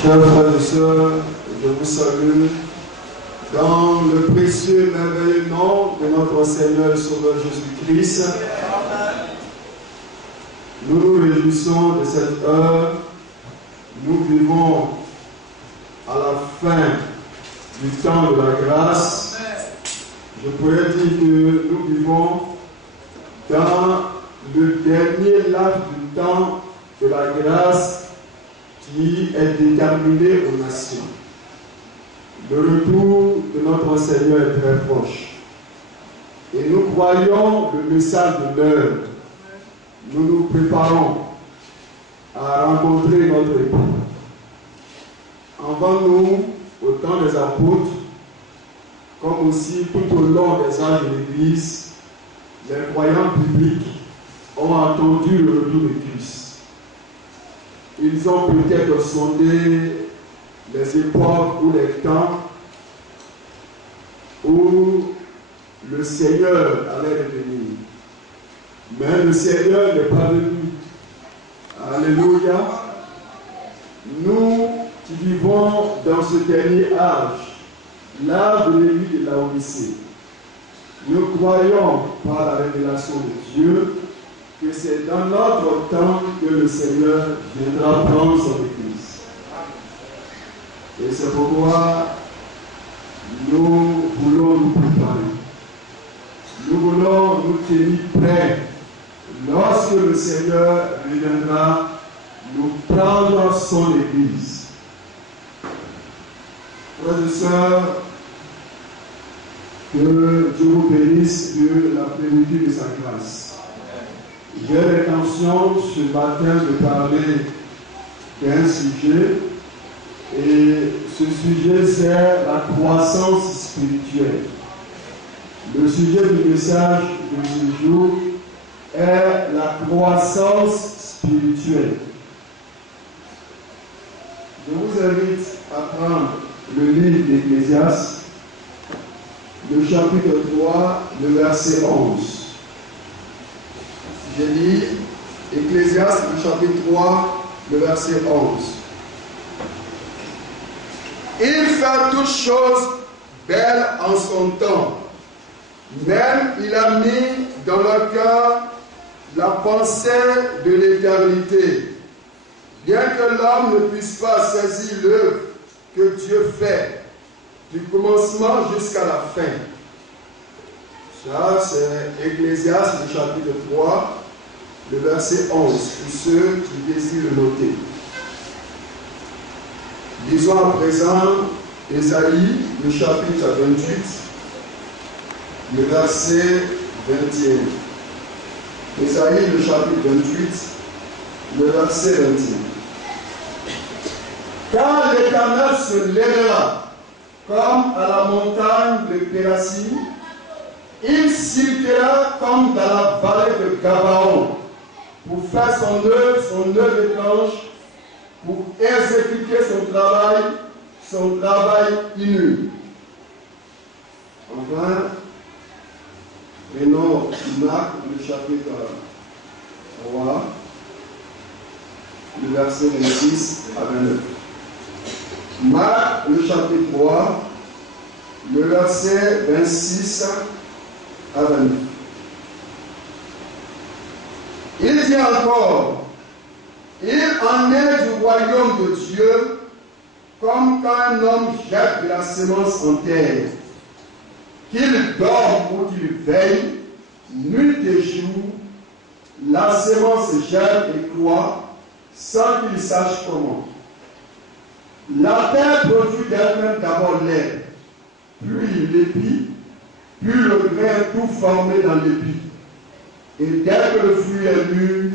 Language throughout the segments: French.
Chers frères et sœurs, je vous salue dans le précieux, merveilleux nom de notre Seigneur et Sauveur Jésus-Christ. Nous nous réjouissons de cette heure. Nous vivons à la fin du temps de la grâce. Je pourrais dire que nous vivons dans le dernier laps du temps de la grâce qui est déterminé aux nations. Le retour de notre Seigneur est très proche. Et nous croyons le message de l'heure. Nous nous préparons à rencontrer notre époux. Avant nous, au temps des apôtres, comme aussi tout au long des âges de l'Église, les croyants publics ont attendu le retour de Christ. Ils ont peut-être sondé les époques ou les temps où le Seigneur allait revenir. Mais le Seigneur n'est pas venu. Alléluia. Nous qui vivons dans ce dernier âge, l'âge de l'église de Laodicée, nous croyons par la révélation de Dieu que c'est dans notre temps que le Seigneur viendra prendre son Église. Et c'est pourquoi nous voulons nous préparer. Nous voulons nous tenir prêts lorsque le Seigneur reviendra nous prendre son Église. Frères et sœurs, que Dieu vous bénisse de la plénitude de sa grâce. J'ai l'intention ce matin de parler d'un sujet, et ce sujet c'est la croissance spirituelle. Le sujet du message de ce jour est la croissance spirituelle. Je vous invite à prendre le livre d'Ecclésiaste, le chapitre 3, le verset 11. J'ai dit Ecclésiaste, le chapitre 3, le verset 11. Il fait toutes choses belles en son temps. Même il a mis dans le cœur la pensée de l'éternité. Bien que l'homme ne puisse pas saisir l'œuvre que Dieu fait, du commencement jusqu'à la fin. Ça, c'est Ecclésiaste, le chapitre 3, le verset 11, pour ceux qui désirent le noter. Lisons à présent Ésaïe, le chapitre 28, le verset 21. Ésaïe, le chapitre 28, le verset 21. Quand l'Éternel se lèvera comme à la montagne de Pérasim, il s'irritera comme dans la vallée de Gabaon pour faire son œuvre étrange, pour exécuter son travail inutile. Enfin, prenons Marc, le chapitre 3, le verset 26 à 29. Marc, le chapitre 3, le verset 26 à 29. Il dit encore, il en est du royaume de Dieu comme quand un homme jette de la semence en terre, qu'il dorme ou qu'il veille, nuit et jour, la semence jette et croît sans qu'il sache comment. La terre produit d'elle-même d'abord l'herbe, puis l'épi, puis le grain tout formé dans l'épi. Et dès que le fruit est mûr,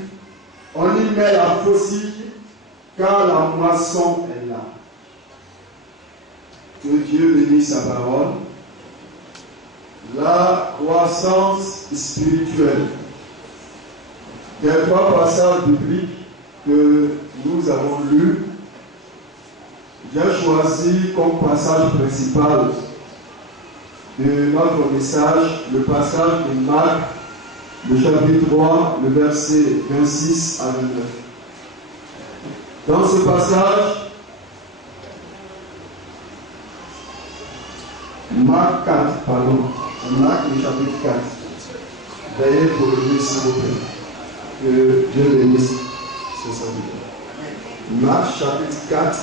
on y met la faucille, car la moisson est là. Que Dieu bénisse sa parole. La croissance spirituelle. Des trois passages bibliques que nous avons lus, j'ai choisi comme passage principal de notre message le passage de Marc, le chapitre 3, le verset 26 à 29. Dans ce passage, Marc 4, pardon. Marc le chapitre 4. Veuillez pour le dire s'il vous plaît. Que Dieu bénisse ce serviteur. Marc chapitre 4,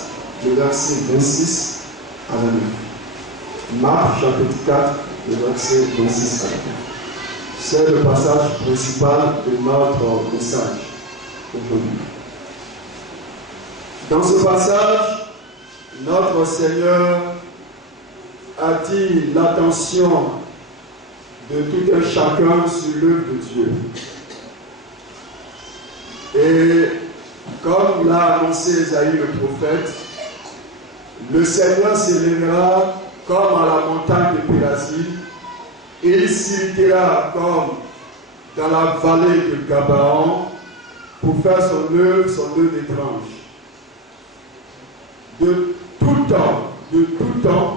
le verset 26 à 29. Marc chapitre 4, le verset 26 à 29. C'est le passage principal de notre message aujourd'hui. Dans ce passage, notre Seigneur attire l'attention de tout un chacun sur l'œuvre de Dieu. Et comme l'a annoncé Esaïe le prophète, le Seigneur s'élèvera comme à la montagne de Pérasie, et il s'irritera comme dans la vallée de Gabaon pour faire son œuvre étrange. De tout temps,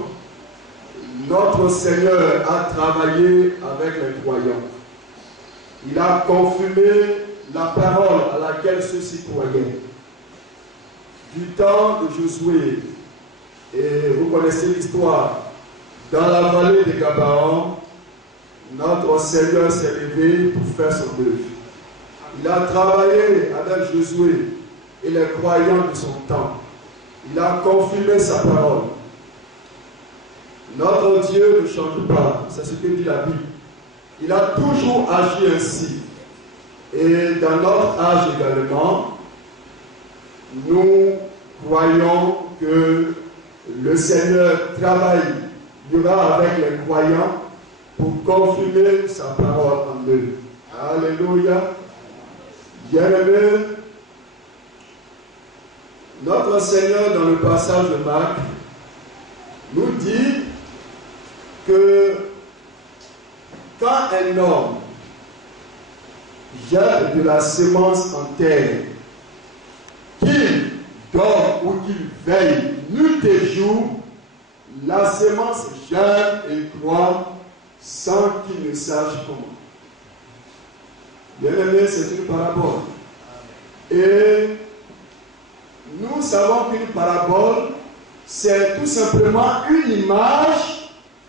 notre Seigneur a travaillé avec les croyants. Il a confirmé la parole à laquelle ceux-ci croyaient. Du temps de Josué, et vous connaissez l'histoire, dans la vallée de Gabaon, notre Seigneur s'est levé pour faire son œuvre. Il a travaillé avec Josué et les croyants de son temps. Il a confirmé sa parole. Notre Dieu ne change pas, c'est ce que dit la Bible. Il a toujours agi ainsi. Et dans notre âge également, nous croyons que le Seigneur travaillera avec les croyants pour confirmer sa parole en eux. Alléluia. Bien-aimés, notre Seigneur, dans le passage de Marc, nous dit que quand un homme jette de la semence en terre, qu'il dort ou qu'il veille nuit et jour, la semence germe et croît sans qu'il ne sache comment. Bien-aimé, c'est une parabole. Et nous savons qu'une parabole, c'est tout simplement une image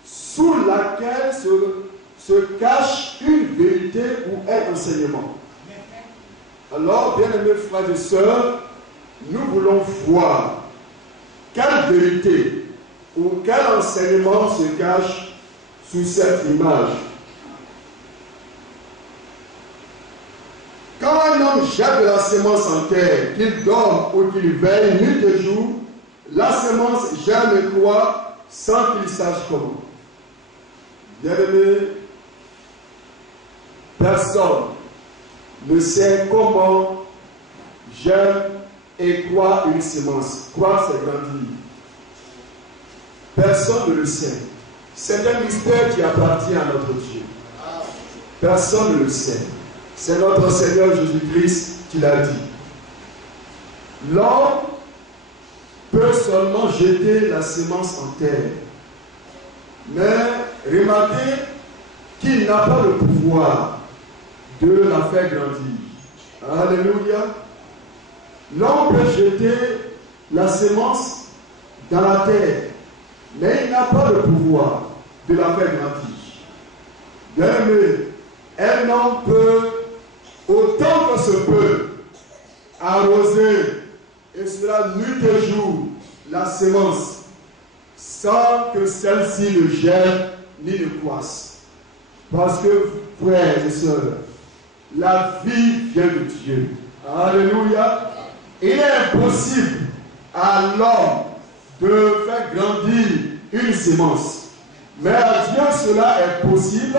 sous laquelle se cache une vérité ou un enseignement. Alors, bien-aimés frères et sœurs, nous voulons voir quelle vérité ou quel enseignement se cache sous cette image. Quand un homme jette de la semence en terre, qu'il dorme ou qu'il veille nuit et jour, la semence germe et croît sans qu'il sache comment. Bien-aimé, personne ne sait comment germe et croît une semence. Croît, c'est grandir. Personne ne le sait. C'est un mystère qui appartient à notre Dieu. Personne ne le sait. C'est notre Seigneur Jésus-Christ qui l'a dit. L'homme peut seulement jeter la semence en terre. Mais remarquez qu'il n'a pas le pouvoir de la faire grandir. Alléluia. L'homme peut jeter la semence dans la terre, mais il n'a pas le pouvoir de la faire grandir. Bien-aimé, un homme peut, autant que se peut, arroser, et cela nuit et jour, la semence, sans que celle-ci ne germe ni ne croisse. Parce que, frères et sœurs, la vie vient de Dieu. Alléluia. Il est impossible à l'homme de faire grandir une semence. Mais à Dieu, cela est possible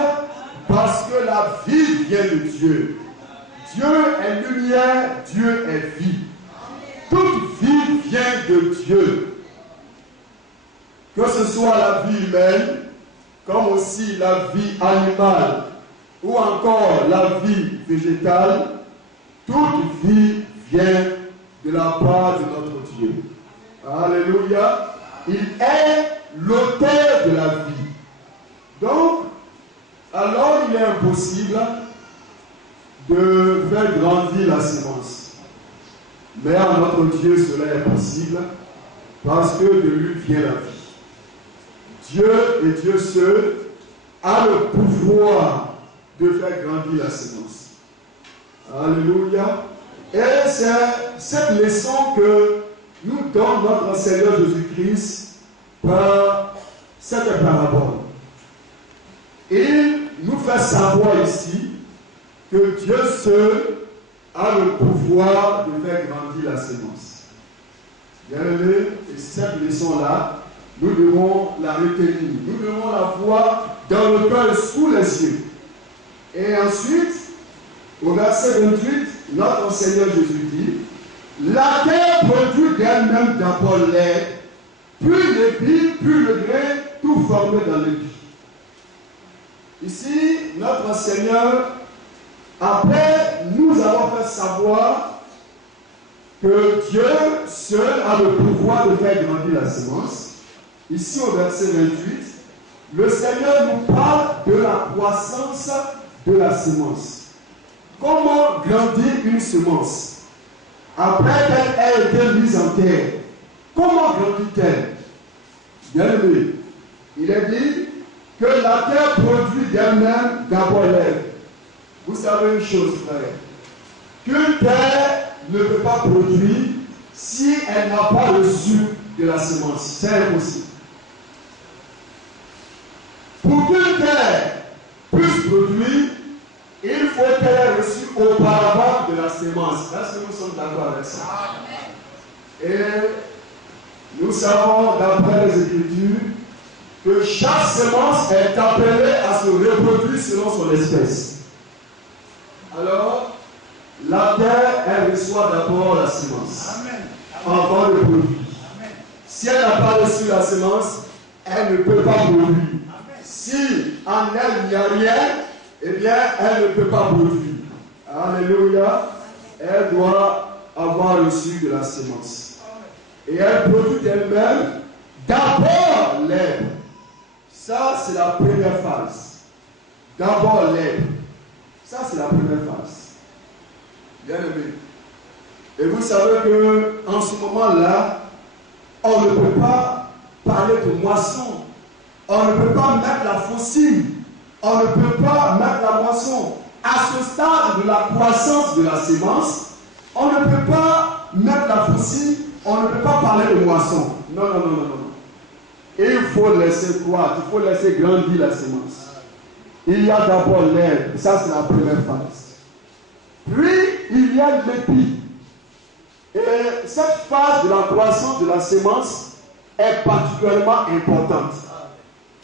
parce que la vie vient de Dieu. Dieu est lumière, Dieu est vie. Toute vie vient de Dieu. Que ce soit la vie humaine, comme aussi la vie animale, ou encore la vie végétale, toute vie vient de la part de notre Dieu. Alléluia. Il est l'auteur de la vie. Donc, alors il est impossible de faire grandir la semence. Mais à notre Dieu, cela est possible parce que de lui vient la vie. Dieu et Dieu seul a le pouvoir de faire grandir la semence. Alléluia. Et c'est cette leçon que nous donne notre Seigneur Jésus-Christ par cette parabole. Il nous fait savoir ici que Dieu seul a le pouvoir de faire grandir la semence. Bien aimé, et cette leçon-là, nous devons la retenir. Nous devons la voir dans le cœur et sous les yeux. Et ensuite, au verset 28, notre Seigneur Jésus dit, la terre produit d'elle-même d'abord l'herbe, puis l'épi, puis le grain, tout formé dans l'épi. Ici, notre Seigneur, après nous avons fait savoir que Dieu seul a le pouvoir de faire grandir la semence. Ici, au verset 28, le Seigneur nous parle de la croissance de la semence. Comment grandir une semence après qu'elle ait été mise en terre? Comment grandit-elle? Bien aimé, il est dit que la terre produit d'elle-même d'abord l'herbe. Vous savez une chose, frère, qu'une terre ne peut pas produire si elle n'a pas reçu de la semence. C'est impossible. Pour qu'une terre puisse produire, il faut qu'elle ait reçu auparavant de la semence. Est-ce que nous sommes d'accord avec ça? Et nous savons, d'après les Écritures, que chaque semence est appelée à se reproduire selon son espèce. Alors, la terre, elle reçoit d'abord la semence. Avant de produire. Si elle n'a pas reçu la semence, elle ne peut pas produire. Si en elle il n'y a rien, eh bien, elle ne peut pas produire. Alléluia. Elle doit avoir reçu de la semence. Et elle produit elle-même d'abord l'herbe. Ça, c'est la première phase. D'abord l'herbe. Ça, c'est la première phase. Bien aimé. Et vous savez qu'en ce moment-là, on ne peut pas parler de moisson. On ne peut pas mettre la faucille. On ne peut pas mettre la moisson. À ce stade de la croissance de la semence, on ne peut pas mettre la faucille. On ne peut pas parler de moisson. Non, non, non, non, non. Il faut laisser croître. Il faut laisser grandir la semence. Il y a d'abord l'herbe. Ça, c'est la première phase. Puis, il y a l'épi. Et cette phase de la croissance de la semence est particulièrement importante.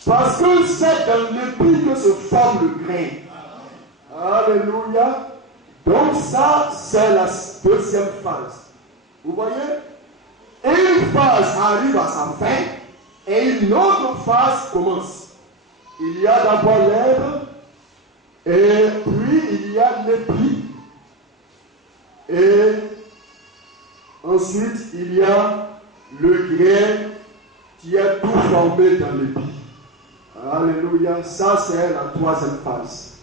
Parce que c'est dans l'épi que se forme le grain. Alléluia. Donc ça, c'est la deuxième phase. Vous voyez? Une phase arrive à sa fin et une autre phase commence. Il y a d'abord l'herbe et puis il y a l'épi. Et ensuite, il y a le grain qui est tout formé dans l'épi. Alléluia. Ça, c'est la troisième phase.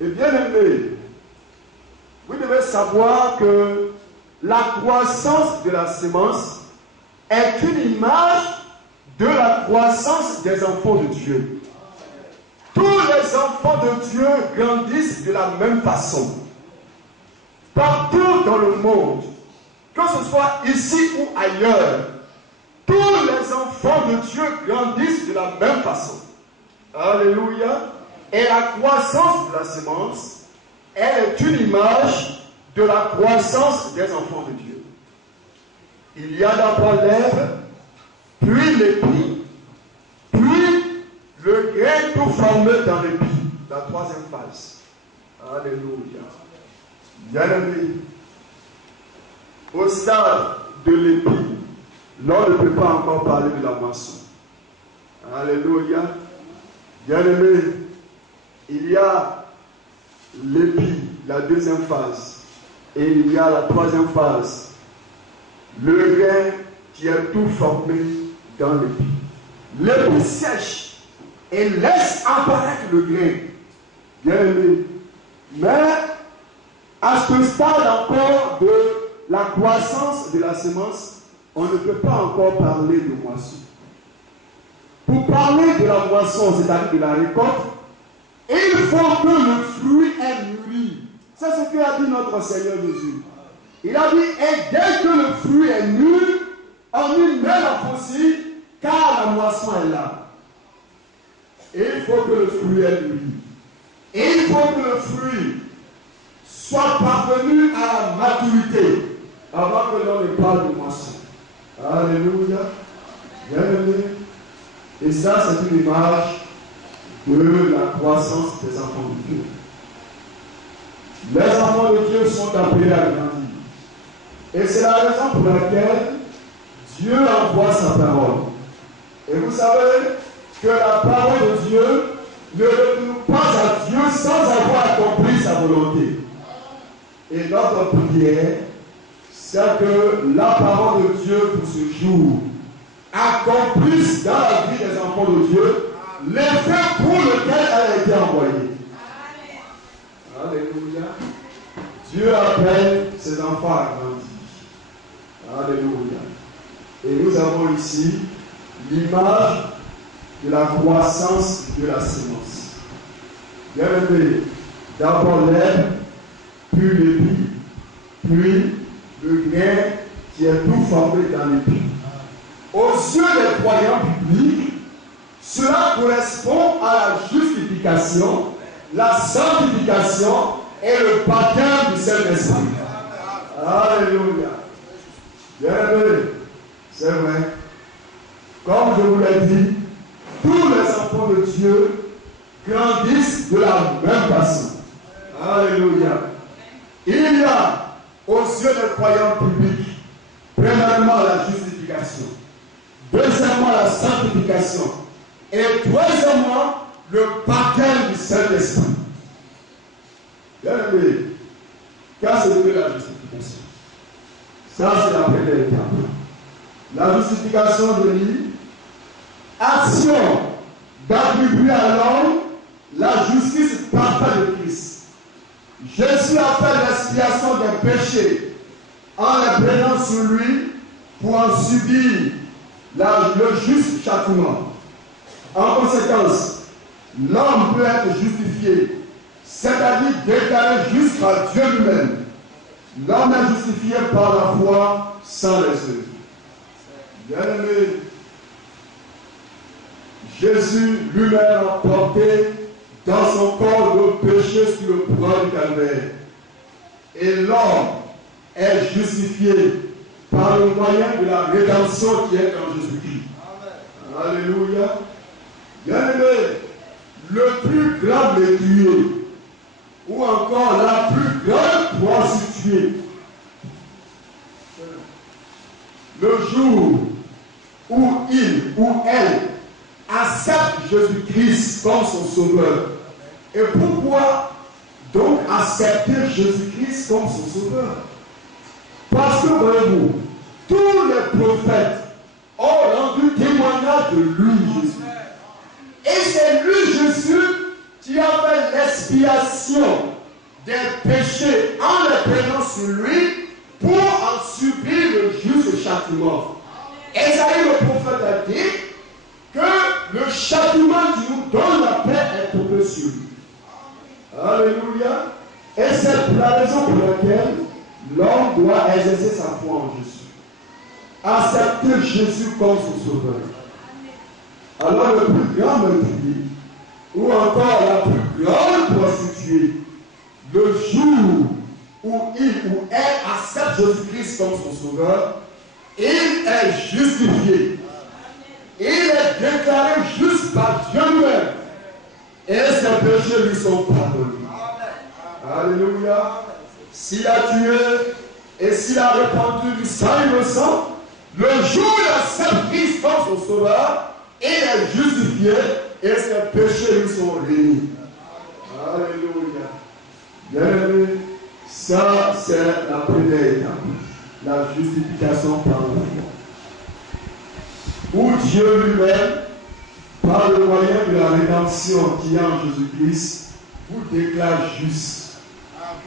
Et bien aimé, vous devez savoir que la croissance de la semence est une image de la croissance des enfants de Dieu. Tous les enfants de Dieu grandissent de la même façon. Partout dans le monde, que ce soit ici ou ailleurs, tous les enfants de Dieu grandissent de la même façon. Alléluia. Et la croissance de la semence, elle est une image de la croissance des enfants de Dieu. Il y a d'abord l'herbe, puis l'épi, puis le grain tout formé dans l'épi. La troisième phase. Alléluia. Bien-aimé, au stade de l'épi, l'on ne peut pas encore parler de la moisson. Alléluia. Bien-aimé, il y a l'épi, la deuxième phase, et il y a la troisième phase, le grain qui est tout formé dans l'épi. L'épi sèche et laisse apparaître le grain. Bien-aimé, mais à ce stade encore de la croissance de la semence, on ne peut pas encore parler de moisson. pour parler de la moisson, c'est-à-dire de la récolte, il faut que le fruit est mûri. C'est ce que a dit notre Seigneur Jésus. Il a dit, et dès que le fruit est mûr, on y met la faucille, car la moisson est là. Et il faut que le fruit est mûri. Et il faut que le fruit soit parvenu à la maturité avant que l'on ne parle de moisson. Alléluia. Bien-aimé. Et ça, c'est une image de la croissance des enfants de Dieu. Les enfants de Dieu sont appelés à grandir. Et c'est la raison pour laquelle Dieu envoie sa parole. Et vous savez que la parole de Dieu ne retourne pas à Dieu sans avoir accompli sa volonté. Et notre prière, c'est que la parole de Dieu pour ce jour accomplisse dans la vie des enfants de Dieu l'effet pour lequel elle a été envoyée. Alléluia. Dieu appelle ses enfants à grandir. Alléluia. Et nous avons ici l'image de la croissance de la sémence. Bien aimé, d'abord l'herbe, puis l'épi, puis le grain qui est tout formé dans l'épi. Aux yeux des croyants publics, cela correspond à la justification, la sanctification et le baptême du Saint-Esprit. Alléluia. Bien aimé, c'est vrai. Comme je vous l'ai dit, tous les enfants de Dieu grandissent de la même façon. Alléluia. Il y a aux yeux des croyants publics, premièrement la justification, deuxièmement la sanctification, et troisièmement le baptême du Saint-Esprit. Bien aimé, qu'est-ce que la justification? Ça, c'est la première étape. La justification de l'île, action d'attribuer à l'homme la justice parfaite de Christ. Jésus a fait l'expiation des péchés en les prenant sur lui pour en subir le juste châtiment. En conséquence, l'homme peut être justifié, c'est-à-dire déclaré juste par Dieu lui-même. L'homme est justifié par la foi sans les œuvres. Bien-aimé, Jésus lui-même a porté dans son corps le péché sur le bois du calvaire. Et l'homme est justifié par le moyen de la rédemption qui est en Jésus-Christ. Alléluia. Bien-aimé, le plus grand métier, ou encore la plus grande prostituée, le jour où il ou elle accepte Jésus-Christ comme son sauveur. Et pourquoi donc accepter Jésus-Christ comme son sauveur? Parce que, voyez-vous, tous les prophètes ont rendu témoignage de lui, Jésus. Et c'est lui, Jésus, qui a fait l'expiation des péchés en les prenant sur lui pour en subir le juste châtiment. Esaïe le prophète a dit que le châtiment qui nous donne la paix est tombé sur lui. Alléluia. Et c'est la raison pour laquelle l'homme doit exercer sa foi en Jésus. Accepter Jésus comme son sauveur. Alors le plus grand meurtrier, ou encore la plus grande prostituée, le jour où il ou elle accepte Jésus-Christ comme son sauveur, il est justifié. Il est déclaré juste par Dieu lui-même. Et ses péchés lui sont pardonnés. Alléluia. S'il a tué et s'il a répandu du sang innocent, le jour où il accepte Christ comme son sauveur, il est justifié et ses péchés lui sont réunis. Alléluia. Bien-aimé, ça c'est la première étape. La justification par la foi. Où Dieu lui-même, par le moyen de la rédemption qui est en Jésus-Christ, vous déclare juste.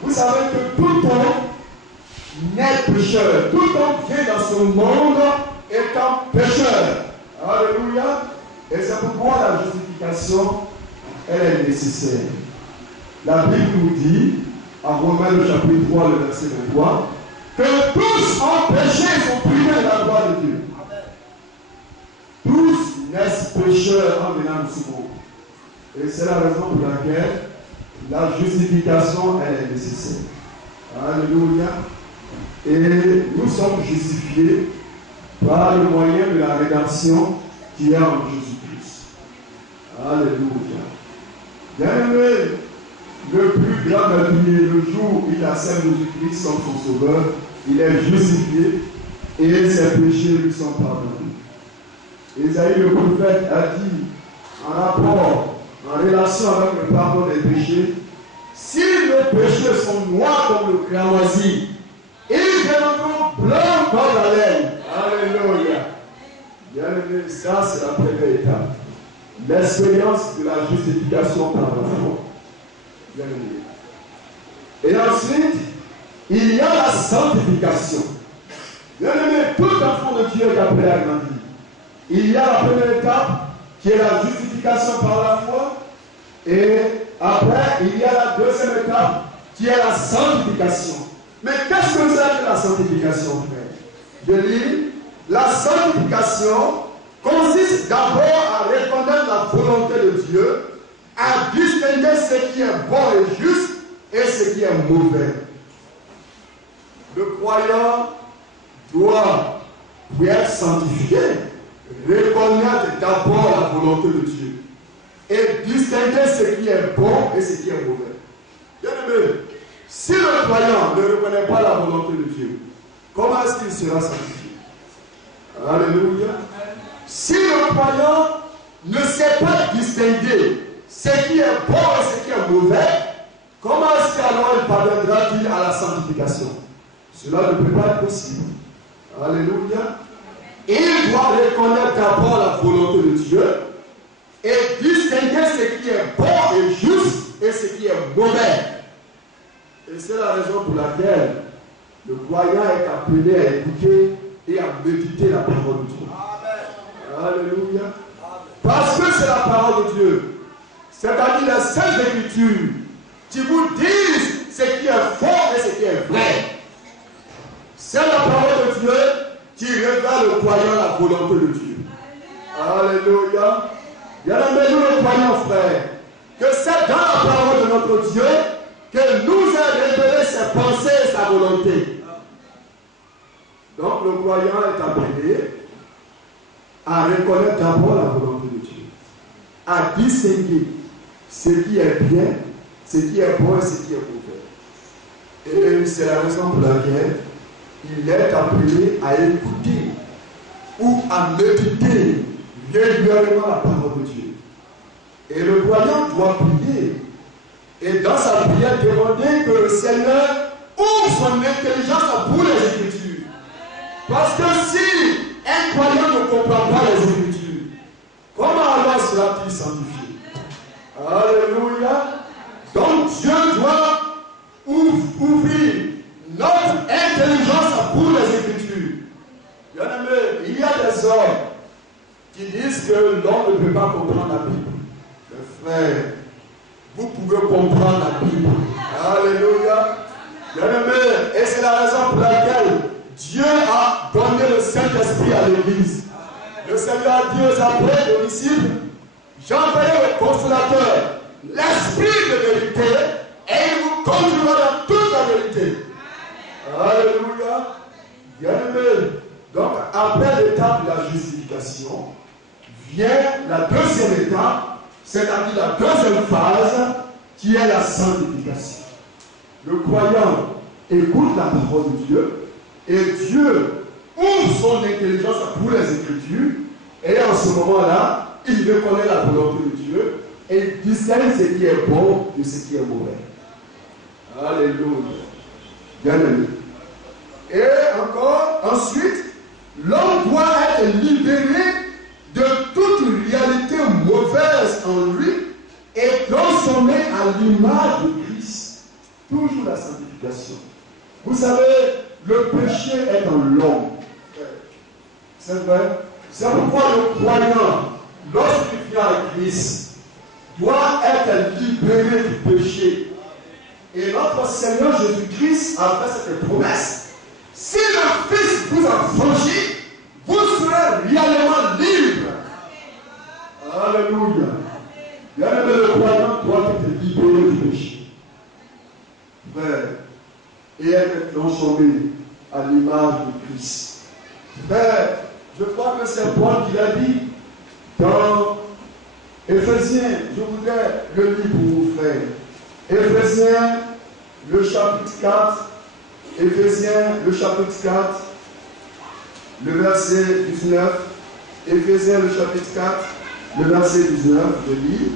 Vous savez que tout homme n'est pécheur. Tout homme vient dans ce monde étant pécheur. Alléluia. Et c'est pourquoi la justification, elle est nécessaire. La Bible nous dit, en Romains le chapitre 3, le verset 23, que tous ont péché et sont privés de la gloire de Dieu. Tous naissent pécheurs en venant de ce monde. Et c'est la raison pour laquelle la justification, elle est nécessaire. Alléluia. Et nous sommes justifiés par le moyen de la rédemption qui est en Jésus-Christ. Alléluia. Bien-aimé, le plus grand meurtrier, le jour où il accepte Jésus-Christ comme son sauveur, il est justifié et ses péchés lui sont pardonnés. Isaïe le prophète a dit en rapport, en relation avec le pardon des péchés, si nos péchés sont noirs comme le cramoisi, ils deviendront blancs comme la laine. Alléluia. Bien-aimé, ça c'est la première étape. L'expérience de la justification par la foi. Bien-aimé. Et ensuite, il y a la sanctification. Bien-aimé, tout enfant de Dieu est appelé à grandir. Il y a la première étape qui est la justification par la foi. Et après, il y a la deuxième étape qui est la sanctification. Mais qu'est-ce que c'est que la sanctification, frère? Je lis, la sanctification consiste d'abord à reconnaître la volonté de Dieu, à distinguer ce qui est bon et juste et ce qui est mauvais. Le croyant doit, pour être sanctifié, reconnaître d'abord la volonté de Dieu et distinguer ce qui est bon et ce qui est mauvais. Bien aimé, si le croyant ne reconnaît pas la volonté de Dieu, comment est-ce qu'il sera sanctifié? Alléluia. Si le croyant ne sait pas distinguer ce qui est bon et ce qui est mauvais, comment est-ce qu'alors il parviendra-t-il à la sanctification? Cela ne peut pas être possible. Alléluia. Il doit reconnaître d'abord la volonté de Dieu et distinguer ce qui est bon et juste et ce qui est mauvais. Et c'est la raison pour laquelle le croyant est appelé à écouter et à méditer la parole de Dieu. Alléluia. Parce que c'est la parole de Dieu, c'est-à-dire les Saintes Écritures, qui vous disent ce qui est faux et ce qui est vrai. C'est la parole de Dieu qui révèle au croyant la volonté de Dieu. Alléluia. Bien-aimés, nous le croyons, frère, que c'est dans la parole de notre Dieu que nous a révélé ses pensées et sa volonté. Donc le croyant est appelé à reconnaître d'abord la volonté de Dieu, à distinguer ce qui est bien, ce qui est bon et ce qui est mauvais. Et c'est la raison pour laquelle il est appelé à écouter ou à méditer régulièrement la parole de Dieu. Et le croyant doit prier. Et dans sa prière, demander que le Seigneur ouvre son intelligence pour les Écritures. Parce que si un croyant ne comprend pas les Écritures, comment alors sera-t-il sanctifié? Alléluia. Donc Dieu doit ouvrir notre intelligence pour les Écritures. Bien-aimé, il y a des hommes qui disent que l'homme ne peut pas comprendre la Bible. Mais frère, vous pouvez comprendre la Bible. Alléluia. Bien-aimé, et c'est la raison pour laquelle Dieu a donné le Saint-Esprit à l'Église. Le Seigneur a dit aux apôtres, aux disciples, j'enverrai le consolateur, l'Esprit de vérité, et il vous conduira dans toute la vérité. Alléluia. Bien-aimé. Donc, après l'étape de la justification, vient la deuxième étape, c'est-à-dire la deuxième phase, qui est la sanctification. Le croyant écoute la parole de Dieu, et Dieu ouvre son intelligence pour les Écritures, et en ce moment-là, il reconnaît la volonté de Dieu, et il distingue ce qui est bon de ce qui est mauvais. Alléluia. Bien-aimé. Et encore, ensuite, l'homme doit être libéré de toute réalité mauvaise en lui et transformé à l'image de Christ. Toujours la sanctification. Vous savez, le péché est dans l'homme. C'est vrai. C'est pourquoi le croyant lorsqu'il vient à Christ, doit être libéré du péché. Et notre Seigneur Jésus-Christ a fait cette promesse. Si le Fils vous a franchi, vous serez réellement libre. Alléluia. Bien-aimé, le croyant doit être libéré du péché. Frère, et être transformé à l'image de Christ. Frère, je crois que c'est Paul qui l'a dit dans Éphésiens. Je voudrais le lire pour vous, frère. Éphésiens, le chapitre 4. Éphésiens, le chapitre 4, le verset 19. Éphésiens, le chapitre 4, le verset 19, je lis.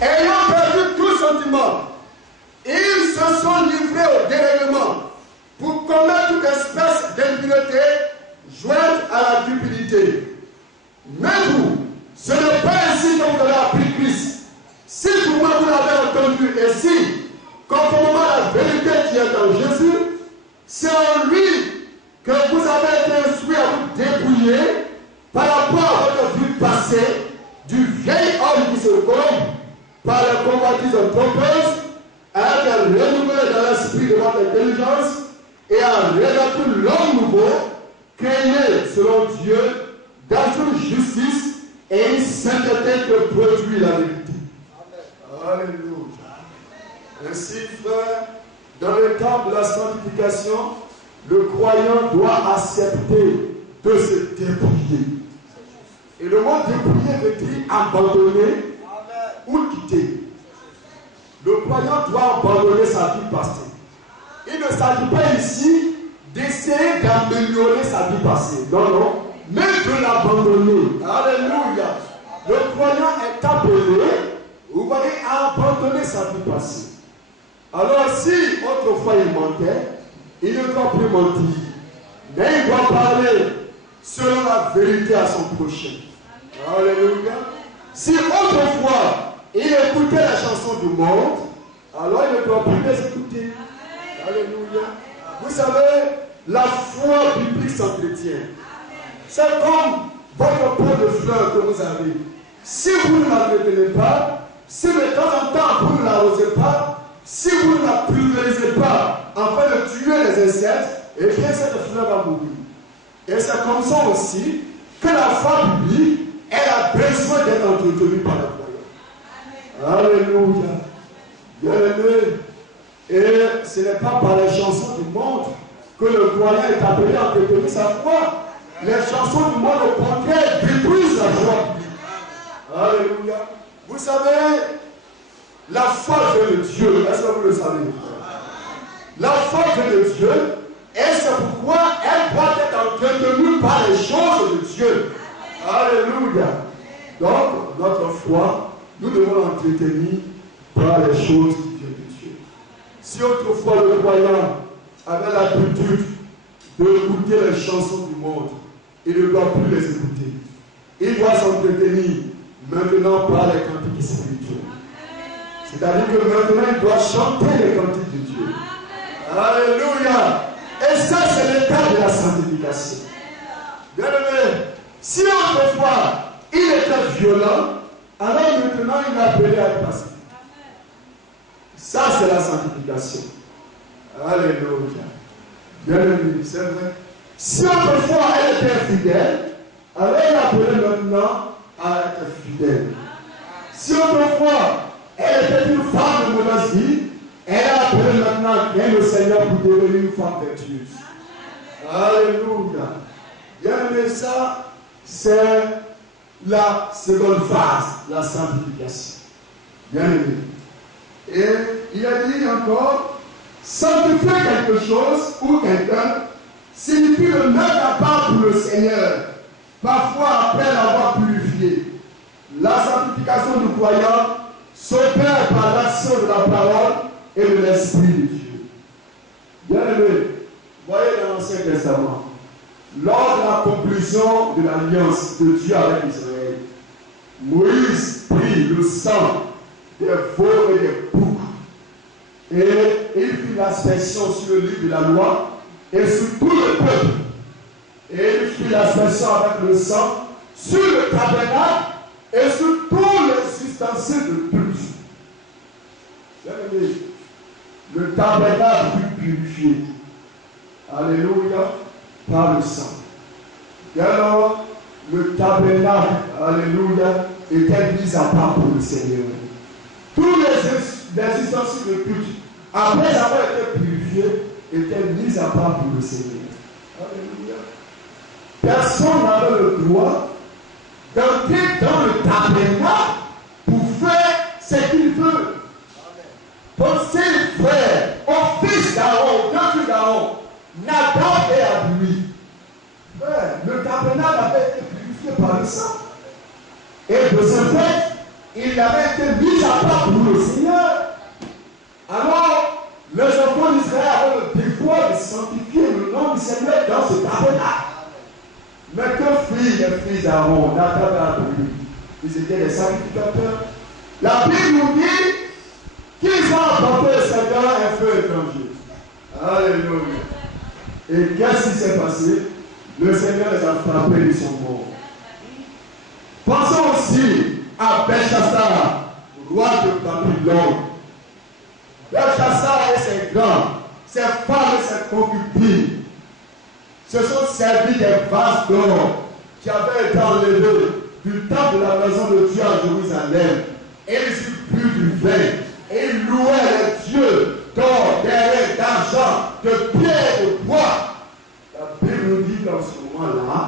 Ayant perdu tout sentiment, ils se sont livrés au dérèglement pour commettre toute espèce d'impureté jointe à la cupidité. Mais vous, ce n'est pas ainsi que vous avez appris Christ. Si pour moi vous l'avez entendu et si, conformément à la vérité qui est en Jésus, c'est en lui que vous avez été instruits à vous dépouiller par rapport à votre vie passée du vieil homme qui se corrompt par la convoitise trompeuse, à être renouvelé dans l'esprit de votre intelligence et à revêtir l'homme nouveau, créé selon Dieu, dans une justice et une sainteté que produit la vérité. Alléluia. Ainsi, frère, dans le temps de la sanctification, le croyant doit accepter de se dépouiller. Et le mot dépouiller veut dire abandonner ou quitter. Le croyant doit abandonner sa vie passée. Il ne s'agit pas ici d'essayer d'améliorer sa vie passée. Non, non. Mais de l'abandonner. Alléluia. Le croyant est appelé, vous voyez, à abandonner sa vie passée. Alors si autrefois il mentait, il ne doit plus mentir. Mais il doit parler selon la vérité à son prochain. Alléluia. Si autrefois il écoutait la chanson du monde, alors il ne doit plus les écouter. Alléluia. Vous savez, la foi biblique s'entretient. C'est comme votre pot de fleurs que vous avez. Si vous ne l'entretenez pas, si de temps en temps vous ne l'arrosez pas, si vous ne la pulvérisez pas afin de tuer les insectes, eh bien cette fleur va mourir. Et c'est comme ça aussi que la foi biblique, elle a besoin d'être entretenue par la croyance. Alléluia. Bien-aimé. Et ce n'est pas par les chansons du monde que le croyant est appelé à entretenir sa foi. Les chansons du monde, au contraire, détruisent la foi biblique. Alléluia. Vous savez, la foi vient de Dieu. Est-ce que vous le savez? La foi vient de Dieu. Et c'est pourquoi elle doit être entretenue par les choses de Dieu. Alléluia. Donc, notre foi, nous devons l'entretenir par les choses qui viennent de Dieu. Si autrefois le croyant avait l'habitude d'écouter les chansons du monde, il ne doit plus les écouter. Il doit s'entretenir maintenant par les cantiques spirituels. C'est-à-dire que maintenant, il doit chanter les cantiques de Dieu. Alléluia. Et ça, c'est l'état de la sanctification. Bien-aimé, si autrefois, il était violent, alors maintenant, il est appelé à être pacifique. Ça, c'est la sanctification. Alléluia. Bien-aimé, c'est vrai. Si autrefois, elle était fidèle, alors il est appelé maintenant à être fidèle. Si autrefois, elle était une femme de mauvaise vie, elle est appelée maintenant bien le Seigneur pour devenir une femme vertueuse. Alléluia. Bien-aimé, ça, c'est la seconde phase, la sanctification. Bien-aimé. Et il a dit encore, sanctifier quelque chose ou quelqu'un signifie le mettre à part pour le Seigneur, parfois après l'avoir purifié. La sanctification du croyant s'opère par l'action de la parole et de l'Esprit de Dieu. Bien-aimé, voyez dans l'Ancien Testament, lors de la conclusion de l'alliance de Dieu avec Israël, Moïse prit le sang des veaux et des boucs et il fit l'aspersion sur le livre de la loi et sur tout le peuple. Et il fit l'aspersion avec le sang sur le tabernacle et sur tous les ustensiles de culte. Bien-aimé, le tabernacle fut purifié. Alléluia, par le sang. Et alors, le tabernacle, alléluia, était mis à part pour le Seigneur. Tous les ustensiles de culte, après avoir été purifiés, étaient mis à part pour le Seigneur. Alléluia. Personne n'avait le droit d'entrer dans le tabernacle pour faire ce qu'il veut. Donc ses frères, au fils d'Aaron, deux fils d'Aaron, Nadab et Abihu, le tabernacle avait été purifié par le sang. Et de ce fait, il avait été mis à part pour le Seigneur. Alors, les enfants d'Israël avaient le devoir de sanctifier le nom du Seigneur dans ce tabernacle. Mais que firent les fils d'Aaron, Nadab et Abihu? Ils étaient des sacrificateurs. La Bible nous dit qu'ils ont apporté au Seigneur un feu étranger. Alléluia. Et qu'est-ce qui s'est passé? Le Seigneur les a frappés de son mort. Pensons aussi à Belshazzar, roi de Babylone. Belshazzar et ses grands, ses femmes et ses concubines se sont servis des vases d'or qui avaient été enlevés du temple de la maison de Dieu à Jérusalem. Et ils eurent bu du vin. Et ils louaient les dieux d'or, d'airain, d'argent, de pierre, de bois. La Bible nous dit dans ce moment-là,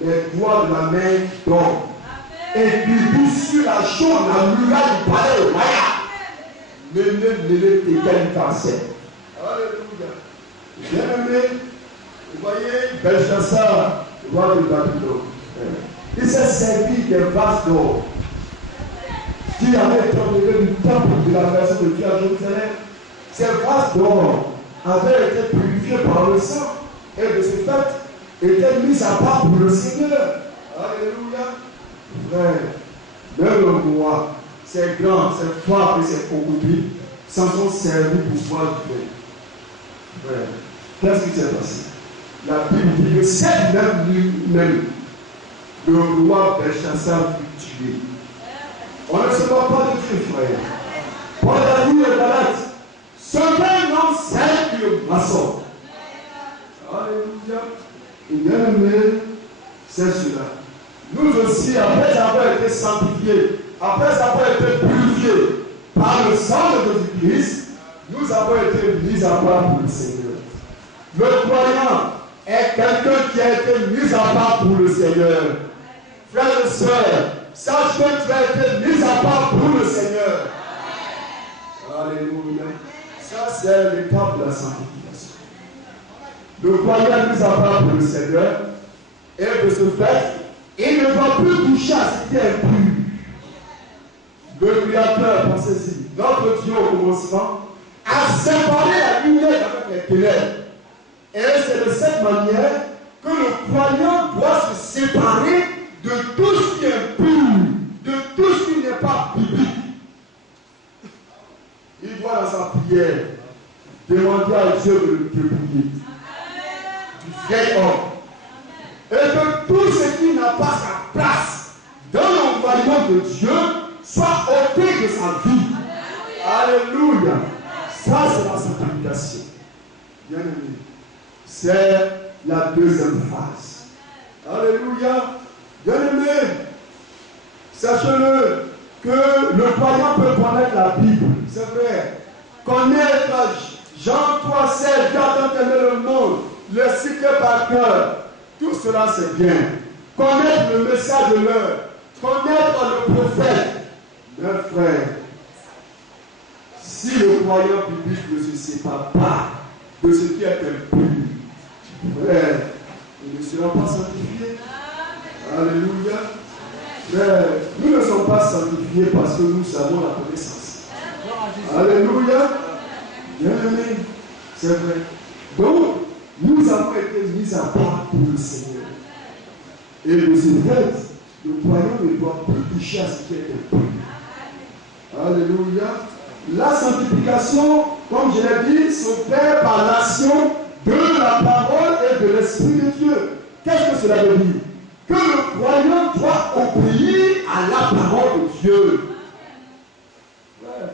les doigts de la main d'or et du sur la chaude, la muraille du palais royal. Le Alléluia. Bien-aimé, vous voyez, Belshazzar, roi de Babylone, il s'est servi des vases d'or qui avaient été enlevés du temple de la maison de Dieu à Jérusalem. Ces vases d'or avaient été purifiés par le sang et de ce fait étaient mis à part pour le Seigneur. Alléluia. Frère, même le roi, ses grands, ses femmes et ses concubines s'en sont servis pour boire du vin. Frère, qu'est-ce qui s'est passé? La Bible dit que cette même nuit même, le roi Belshazzar fut tué. On ne se voit pas de Dieu, frère. Paul a dit le Galates, ce qu'un homme sert le maçon. Alléluia. Et bien aimé, c'est cela. Nous aussi, après avoir été sanctifiés, après avoir été purifiés par le sang de Jésus-Christ, nous avons été mis à part pour le Seigneur. Le croyant est quelqu'un qui a été mis à part pour le Seigneur. Frères et sœurs, sache que tu as été mis à part pour le Seigneur. Alléluia. Ça, c'est l'étape de la sanctification. Le croyant est mis à part pour le Seigneur. Et de ce fait, il ne va plus toucher à ce qui est impur. Le Créateur, pensez-y, notre Dieu au commencement, a séparé la lumière avec les ténèbres. Et c'est de cette manière que le croyant doit se séparer de tout ce qui est impur, de tout ce qui n'est pas biblique. Il doit dans sa prière demander à Dieu de le dépouiller du vieil homme. Et que tout ce qui n'a pas sa place dans l'envoyement de Dieu soit ôté de sa vie. Alléluia. Ça, c'est la sanctification. Bien aimé. C'est la deuxième phase. Alléluia. Bien aimé. Sachez-le que le croyant peut connaître la Bible. C'est vrai. Connaître Jean 3,16, garde aimer le monde, le citer par cœur. Tout cela, c'est bien. Connaître le message de l'heure. Connaître le prophète. Mes frères, si le croyant biblique ne se sépare pas de ce qui est impur, frère, il ne sera pas sanctifié. Alléluia. Frère, nous ne sommes pas sanctifiés parce que nous savons la connaissance. Alléluia. Bien-aimé, c'est vrai. Donc, nous avons été mis à part pour le Seigneur. Et de ce fait, le croyant ne doit plus toucher à ce qui est impur. Alléluia. La sanctification, comme je l'ai dit, s'opère par l'action de la parole et de l'Esprit de Dieu. Qu'est-ce que cela veut dire? que le croyant doit obéir à la parole de Dieu. Ouais.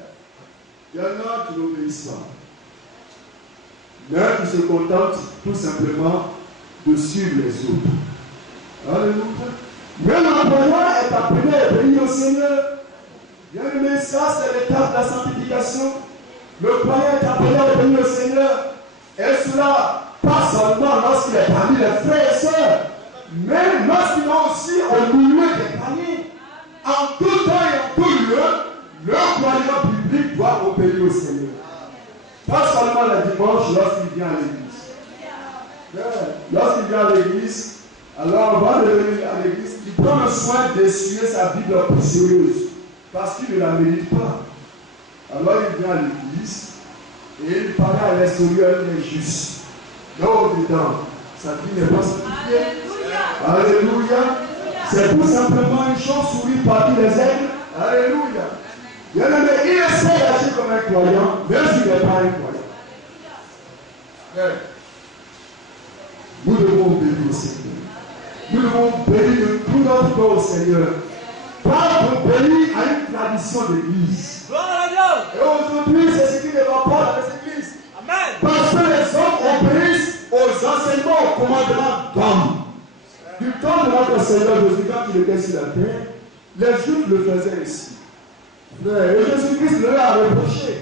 Il y en a qui n'obéissent pas. Mais qui se contentent tout simplement de suivre les autres. Alléluia. Mais le croyant est appelé à obéir au Seigneur. Bien aimé, ça c'est l'étape de la sanctification. Le croyant est appelé à obéir au Seigneur. Et cela, pas seulement lorsqu'il est parmi les frères et sœurs, mais lorsqu'il est aussi au milieu des païens. En tout temps et en tout lieu, le croyant biblique doit obéir au Seigneur. Pas seulement le dimanche lorsqu'il vient à l'église. Lorsqu'il vient à l'église, alors avant de venir à l'église, il prend le soin d'essuyer sa Bible précieuse parce qu'il ne la mérite pas. Alors il vient à l'église et il paraît à l'extérieur, il est juste. Là au-dedans, sa vie n'est pas sanctifiée. Alléluia. C'est tout simplement une chauve-souris parmi les aigles. Alléluia. Bien aimé, il essaie d'agir comme un croyant, même s'il n'est pas un croyant. Nous devons obéir au Seigneur. Nous devons obéir de tout notre corps au Seigneur. Pas obéir à une tradition d'église. Et aujourd'hui, c'est ce qui ne va pas dans les églises. Amen. Parce que les hommes obéissent aux enseignements, aux commandements d'hommes. Du temps de notre Seigneur Jésus, quand il était sur la terre, les Juifs le faisaient ici. Et Jésus-Christ leur a reproché.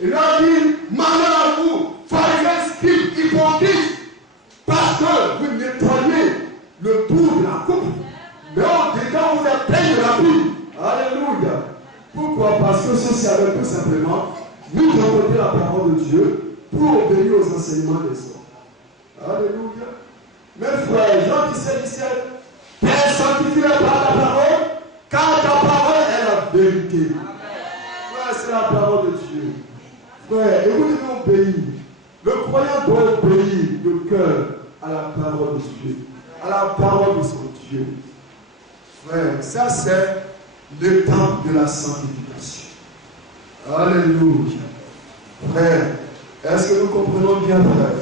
Il leur a dit, malheur à vous, pharisiens, scribes, hypocrites, parce que vous nettoyez le tour de la coupe, mais au-dedans vous êtes plein de la vie. Alléluia. Pourquoi? Parce que ceci avait tout simplement nous donner la parole de Dieu pour obéir aux enseignements des hommes. Alléluia. Mes frères, Jean 17, Père, sanctifie-le par la parole, car ta parole est la vérité. Frère, c'est la parole de Dieu. Frère, et vous devez obéir. Le croyant doit obéir de cœur à la parole de Dieu, à la parole de son Dieu. Frère, ça c'est l'étape de la sanctification. Alléluia. Frère, est-ce que nous comprenons bien, frère?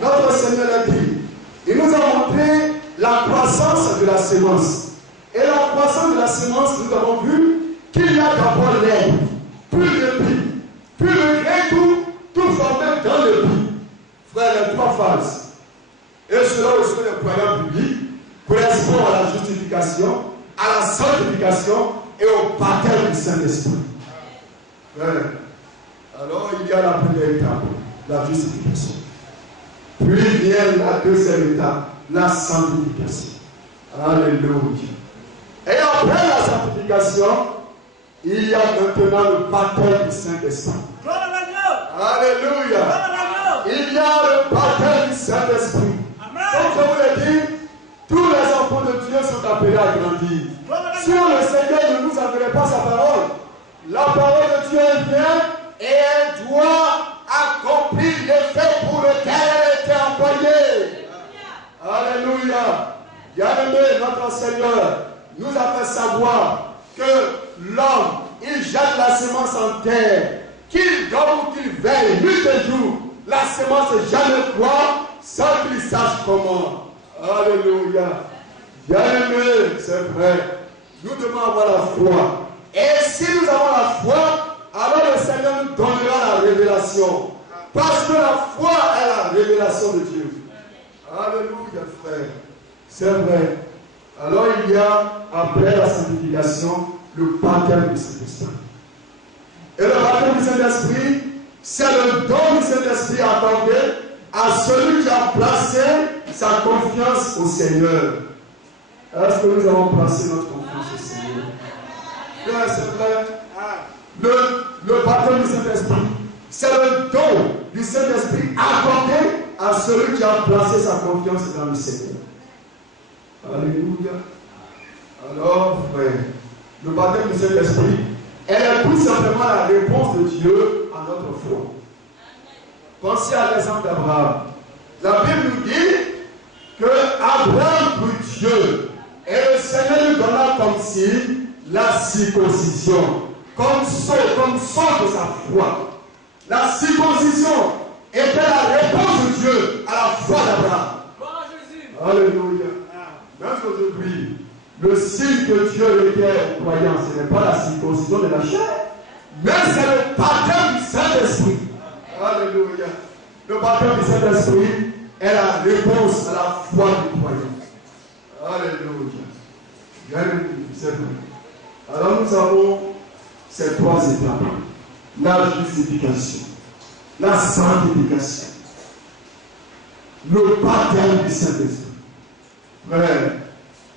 Notre Seigneur a dit, il nous a montré la croissance de la sémence. Et la croissance de la sémence, nous avons vu qu'il y a d'abord l'herbe, puis le pli, puis le grain, tout formé dans le pli. Frère, les trois phases. Et cela aussi les croyants bibliques correspond à la justification, à la sanctification et au baptême du Saint-Esprit. Frère, alors il y a la première étape, la justification. Puis vient la deuxième étape, la sanctification. Alléluia. Et après la sanctification, il y a maintenant le baptême du Saint-Esprit. Alléluia. Il y a le baptême du Saint-Esprit. Comme je vous l'ai dit, tous les enfants de Dieu sont appelés à grandir. Si le Seigneur ne nous enverrait pas sa parole, la parole de Dieu vient et elle doit accomplir l'effet pour lequel elle était envoyée. Alléluia. Bien-aimé, notre Seigneur nous a fait savoir que l'homme, il jette la semence en terre, qu'il dorme ou qu'il veille, nuit et jour, la semence n'est jamais quoi, sans qu'il sache comment. Alléluia. Bien-aimé, c'est vrai, nous devons avoir la foi. Et si nous avons la foi, alors le Seigneur nous donnera la révélation. Parce que la foi est la révélation de Dieu. Alléluia, frère. C'est vrai. Alors il y a, après la sanctification, le baptême du Saint-Esprit. Et le baptême du Saint-Esprit, c'est le don du Saint-Esprit accordé à celui qui a placé sa confiance au Seigneur. Est-ce que nous avons placé notre confiance au Seigneur? Frère, c'est vrai. Le baptême du Saint-Esprit, c'est le don du Saint-Esprit accordé à celui qui a placé sa confiance dans le Seigneur. Alléluia. Alors, frère, le baptême du Saint-Esprit, elle est tout simplement la réponse de Dieu à notre foi. Pensez à l'exemple d'Abraham. La Bible nous dit que Abraham prit Dieu et le Seigneur lui donna comme signe la circoncision, comme son de sa foi. La circoncision était la réponse de Dieu à la foi d'Abraham. Alléluia. Même aujourd'hui, le signe que Dieu requiert aux croyants, ce n'est pas la circoncision de la chair, mais c'est le baptême du Saint-Esprit. Alléluia. Le baptême du Saint-Esprit est la réponse à la foi du croyant. Alléluia. C'est vrai. Alors nous avons ces trois étapes. La justification, la sanctification, le baptême du Saint-Esprit. Frère,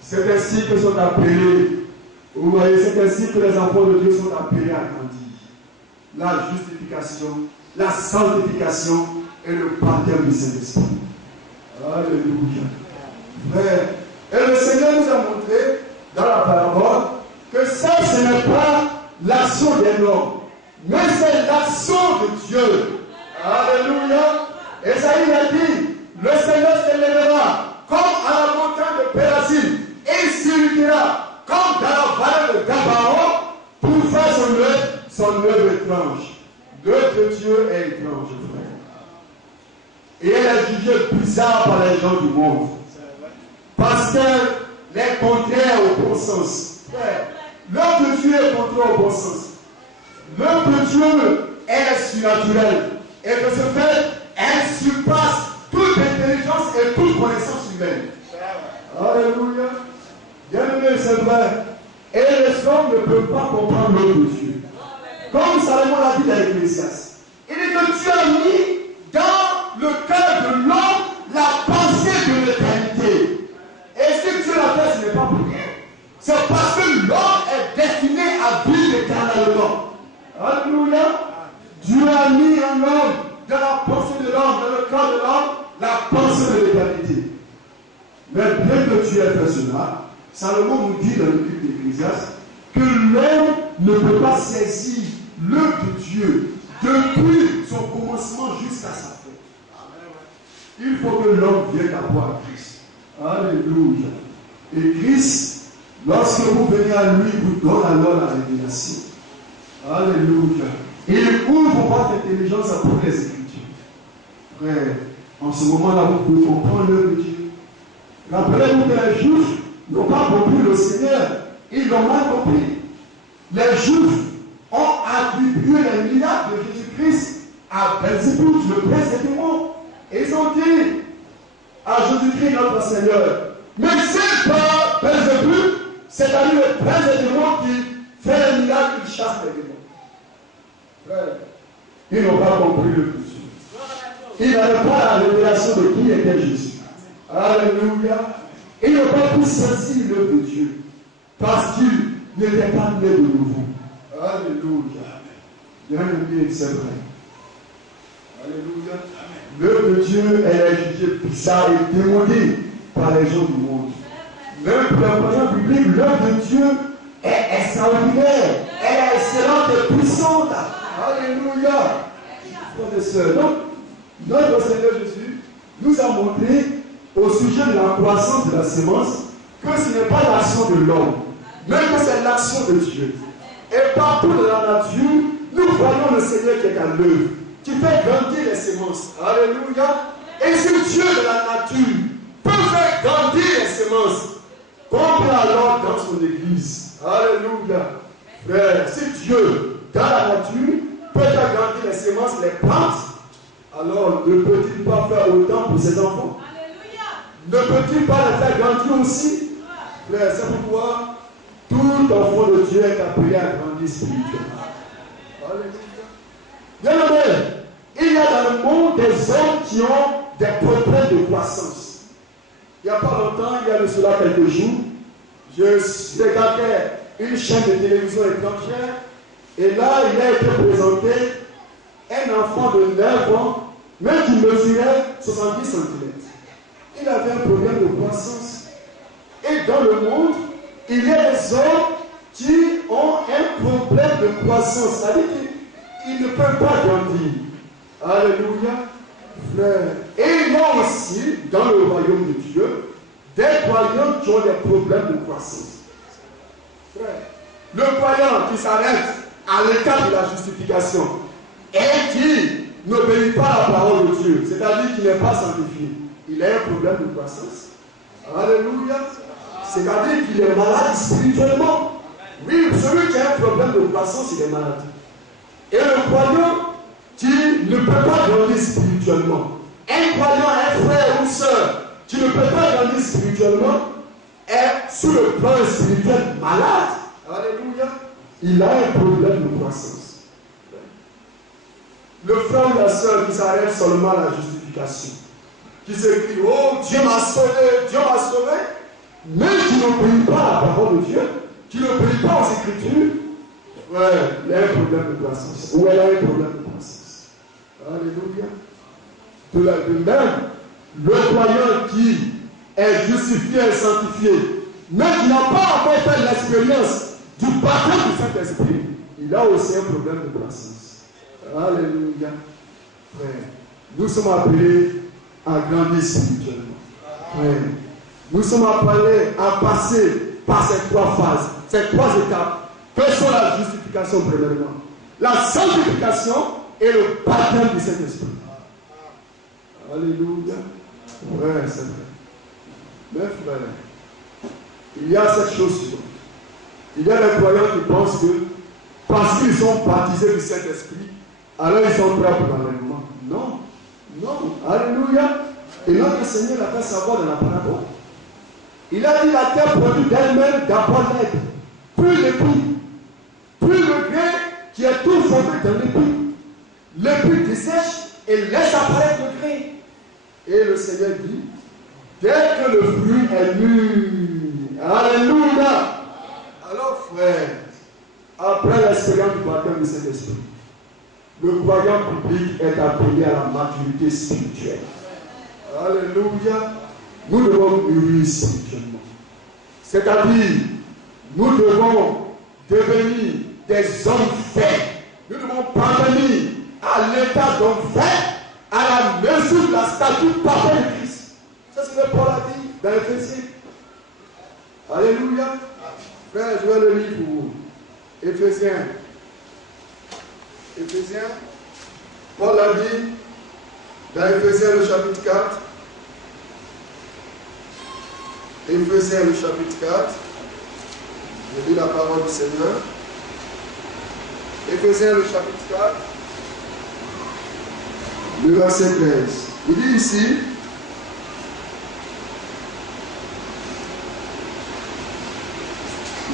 c'est ainsi que sont appelés, vous voyez, c'est ainsi que les enfants de Dieu sont appelés à grandir. La justification, la sanctification et le baptême du Saint-Esprit. Alléluia. Frère, et le Seigneur nous a montré dans la parabole que ça, ce n'est pas l'action des hommes, mais c'est l'action de Dieu. Alléluia. Esaïe a dit, le Seigneur se lèvera comme à la montagne de Pérazim, et il s'irritera comme dans la vallée de Gabaon pour faire son œuvre étrange. L'œuvre de Dieu est étrange, frère. Et elle est jugée bizarre par les gens du monde. Parce qu'elle est contraire au bon sens. Frère, l'œuvre de Dieu est contraire au bon sens. L'œuvre de Dieu est surnaturelle. Et de ce fait, elle surpasse toute intelligence et toute connaissance humaine. Alléluia. Bien-aimé, c'est vrai. Et les hommes ne peuvent pas comprendre l'œuvre de Dieu. Comme Salomon l'a dit dans l'Ecclésiaste. Il dit que Dieu a mis dans le cœur de l'homme la pensée de l'éternité. Et si Dieu l'a fait, ce n'est pas pour rien. C'est parce que l'homme est destiné à vivre éternellement. Alléluia. Dieu a mis en l'homme, dans la pensée de l'homme, dans le cœur de l'homme, la pensée de l'éternité. Mais bien que Dieu ait fait cela, Salomon nous dit dans le livre d'Ecclésiaste que l'homme ne peut pas saisir l'œuvre de Dieu depuis son commencement jusqu'à sa fin. Il faut que l'homme vienne d'abord à Christ. Alléluia. Et Christ, lorsque vous venez à lui, vous donne alors la révélation. Alléluia. Il ouvre votre intelligence à toutes les Écritures. Frère, en ce moment-là, vous pouvez comprendre l'œuvre de Dieu. Rappelez-vous que les Juifs n'ont pas compris le Seigneur. Ils l'ont mal compris. Les Juifs ont attribué les miracles de Jésus-Christ à Belzébuth, le prince des démons. Et ils ont dit à Jésus-Christ, notre Seigneur, mais c'est pas Belzébuth, c'est-à-dire le prince des démons qui fait les miracles, qui chasse les démons. Frère, ils n'ont pas compris le Dieu. Ils n'avaient pas la révélation de qui était Jésus. Alléluia. Ils n'ont pas pu saisir l'œuvre de Dieu parce qu'ils n'étaient pas nés de nouveau. Alléluia. Bien-aimé, c'est vrai. Alléluia. L'œuvre de Dieu, elle est jugée bizarre et démodée par les gens du monde. Même pour les croyants bibliques, l'œuvre de Dieu est extraordinaire. Elle est excellente et puissante. Alléluia. Frères et sœurs, donc, notre Seigneur Jésus nous a montré au sujet de la croissance de la sémence que ce n'est pas l'action de l'homme, mais que c'est l'action de Dieu. Et partout dans la nature, nous voyons le Seigneur qui est à l'œuvre, qui fait grandir les sémences. Alléluia. Et si Dieu de la nature peut faire grandir les sémences, qu'on peut alors dans son église. Alléluia. Frère, si Dieu, dans la nature, peut faire grandir les sémences, les plantes, alors ne peut-il pas faire autant pour ses enfants? Ne peut-il pas les faire grandir aussi? Frère, c'est pourquoi tout enfant de Dieu est appelé à grandir spirituellement. Alléluia. Bien aimé, il y a dans le monde des hommes qui ont des problèmes de croissance. Il n'y a pas longtemps, il y a de cela quelques jours, je regardais une chaîne de télévision étrangère et là, il a été présenté un enfant de 9 ans, mais qui mesurait 70 cm. Il avait un problème de croissance. Et dans le monde, il y a des hommes qui ont un problème de croissance. C'est-à-dire qu'ils ne peuvent pas grandir. Alléluia. Frère. Et il y a aussi, dans le royaume de Dieu, des croyants qui ont des problèmes de croissance. Frère. Le croyant qui s'arrête à l'état de la justification et qui n'obéit pas à la parole de Dieu, c'est-à-dire qu'il n'est pas sanctifié, il a un problème de croissance. Alléluia. C'est-à-dire qu'il est malade spirituellement. Oui, celui qui a un problème de croissance, il est malade. Et le croyant qui ne peut pas grandir spirituellement, un croyant, un frère ou soeur qui ne peut pas grandir spirituellement, est sur le plan spirituel malade. Alléluia. Il a un problème de croissance. Le frère ou la soeur qui s'arrête seulement à la justification, qui s'écrit, oh Dieu m'a sauvé, mais qui ne prie pas la parole de Dieu, qui ne prie pas aux Écritures, ouais, il a un problème de croissance. Ou elle a un problème de croissance. Alléluia. De même, le croyant qui est justifié et sanctifié, mais qui n'a pas encore fait l'expérience du baptême du Saint-Esprit, il a aussi un problème de croissance. Alléluia. Frère, nous sommes appelés à grandir spirituellement. Frère, nous sommes appelés à passer par ces trois phases, ces trois étapes. Que sont la justification premièrement, la sanctification et le baptême du Saint-Esprit. Alléluia. Ouais, c'est vrai. Mais frère, il y a cette chose suivante. Il y a des croyants qui pensent que parce qu'ils sont baptisés du Saint-Esprit, alors ils sont prêts pour l'enlèvement. Non. Non. Alléluia. Et notre Seigneur l'a fait savoir dans la parabole. Il a dit la terre produit d'elle-même d'abord l'herbe, puis l'épi, puis le grain qui est tout formé dans l'épi. L'épi dessèche et laisse apparaître le grain. Et le Seigneur dit, dès que le fruit est mûr, alléluia. Alors frère, après l'expérience du baptême du Saint-Esprit, le croyant public est appelé à la maturité spirituelle. Alléluia. Nous devons mûrir spirituellement. C'est-à-dire, nous devons devenir des hommes faits. Nous devons parvenir à l'état d'homme fait, à la mesure de la stature parfaite de Christ. C'est ce que Paul a dit dans Éphésiens. Alléluia. Frère, je vais le lire pour vous. Éphésiens. Paul a dit dans Éphésiens le chapitre 4. Éphésiens le chapitre 4. Je lis la parole du Seigneur. Éphésiens le chapitre 4. Le verset 13. Il dit ici,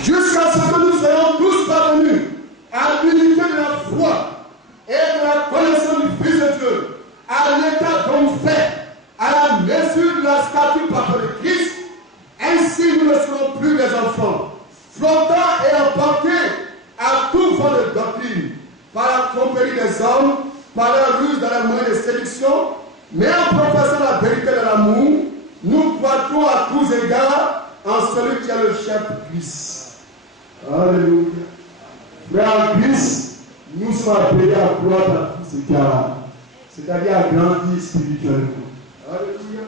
jusqu'à ce que nous soyons tous parvenus à l'unité de la foi et de la connaissance du Fils de Dieu, à l'état d'homme fait, à la mesure de la stature parfaite de Christ, ainsi nous ne serons plus des enfants, flottant et emportés à tout vent de doctrine, par la tromperie des hommes, par la ruse dans la moyenne de séduction, mais en professant la vérité de l'amour, nous croîtrons à tous égards en celui qui est le chef Christ. Alléluia. Mais en Christ, nous sommes appelés à croître à tous égards, c'est-à-dire à grandir spirituellement. Alléluia.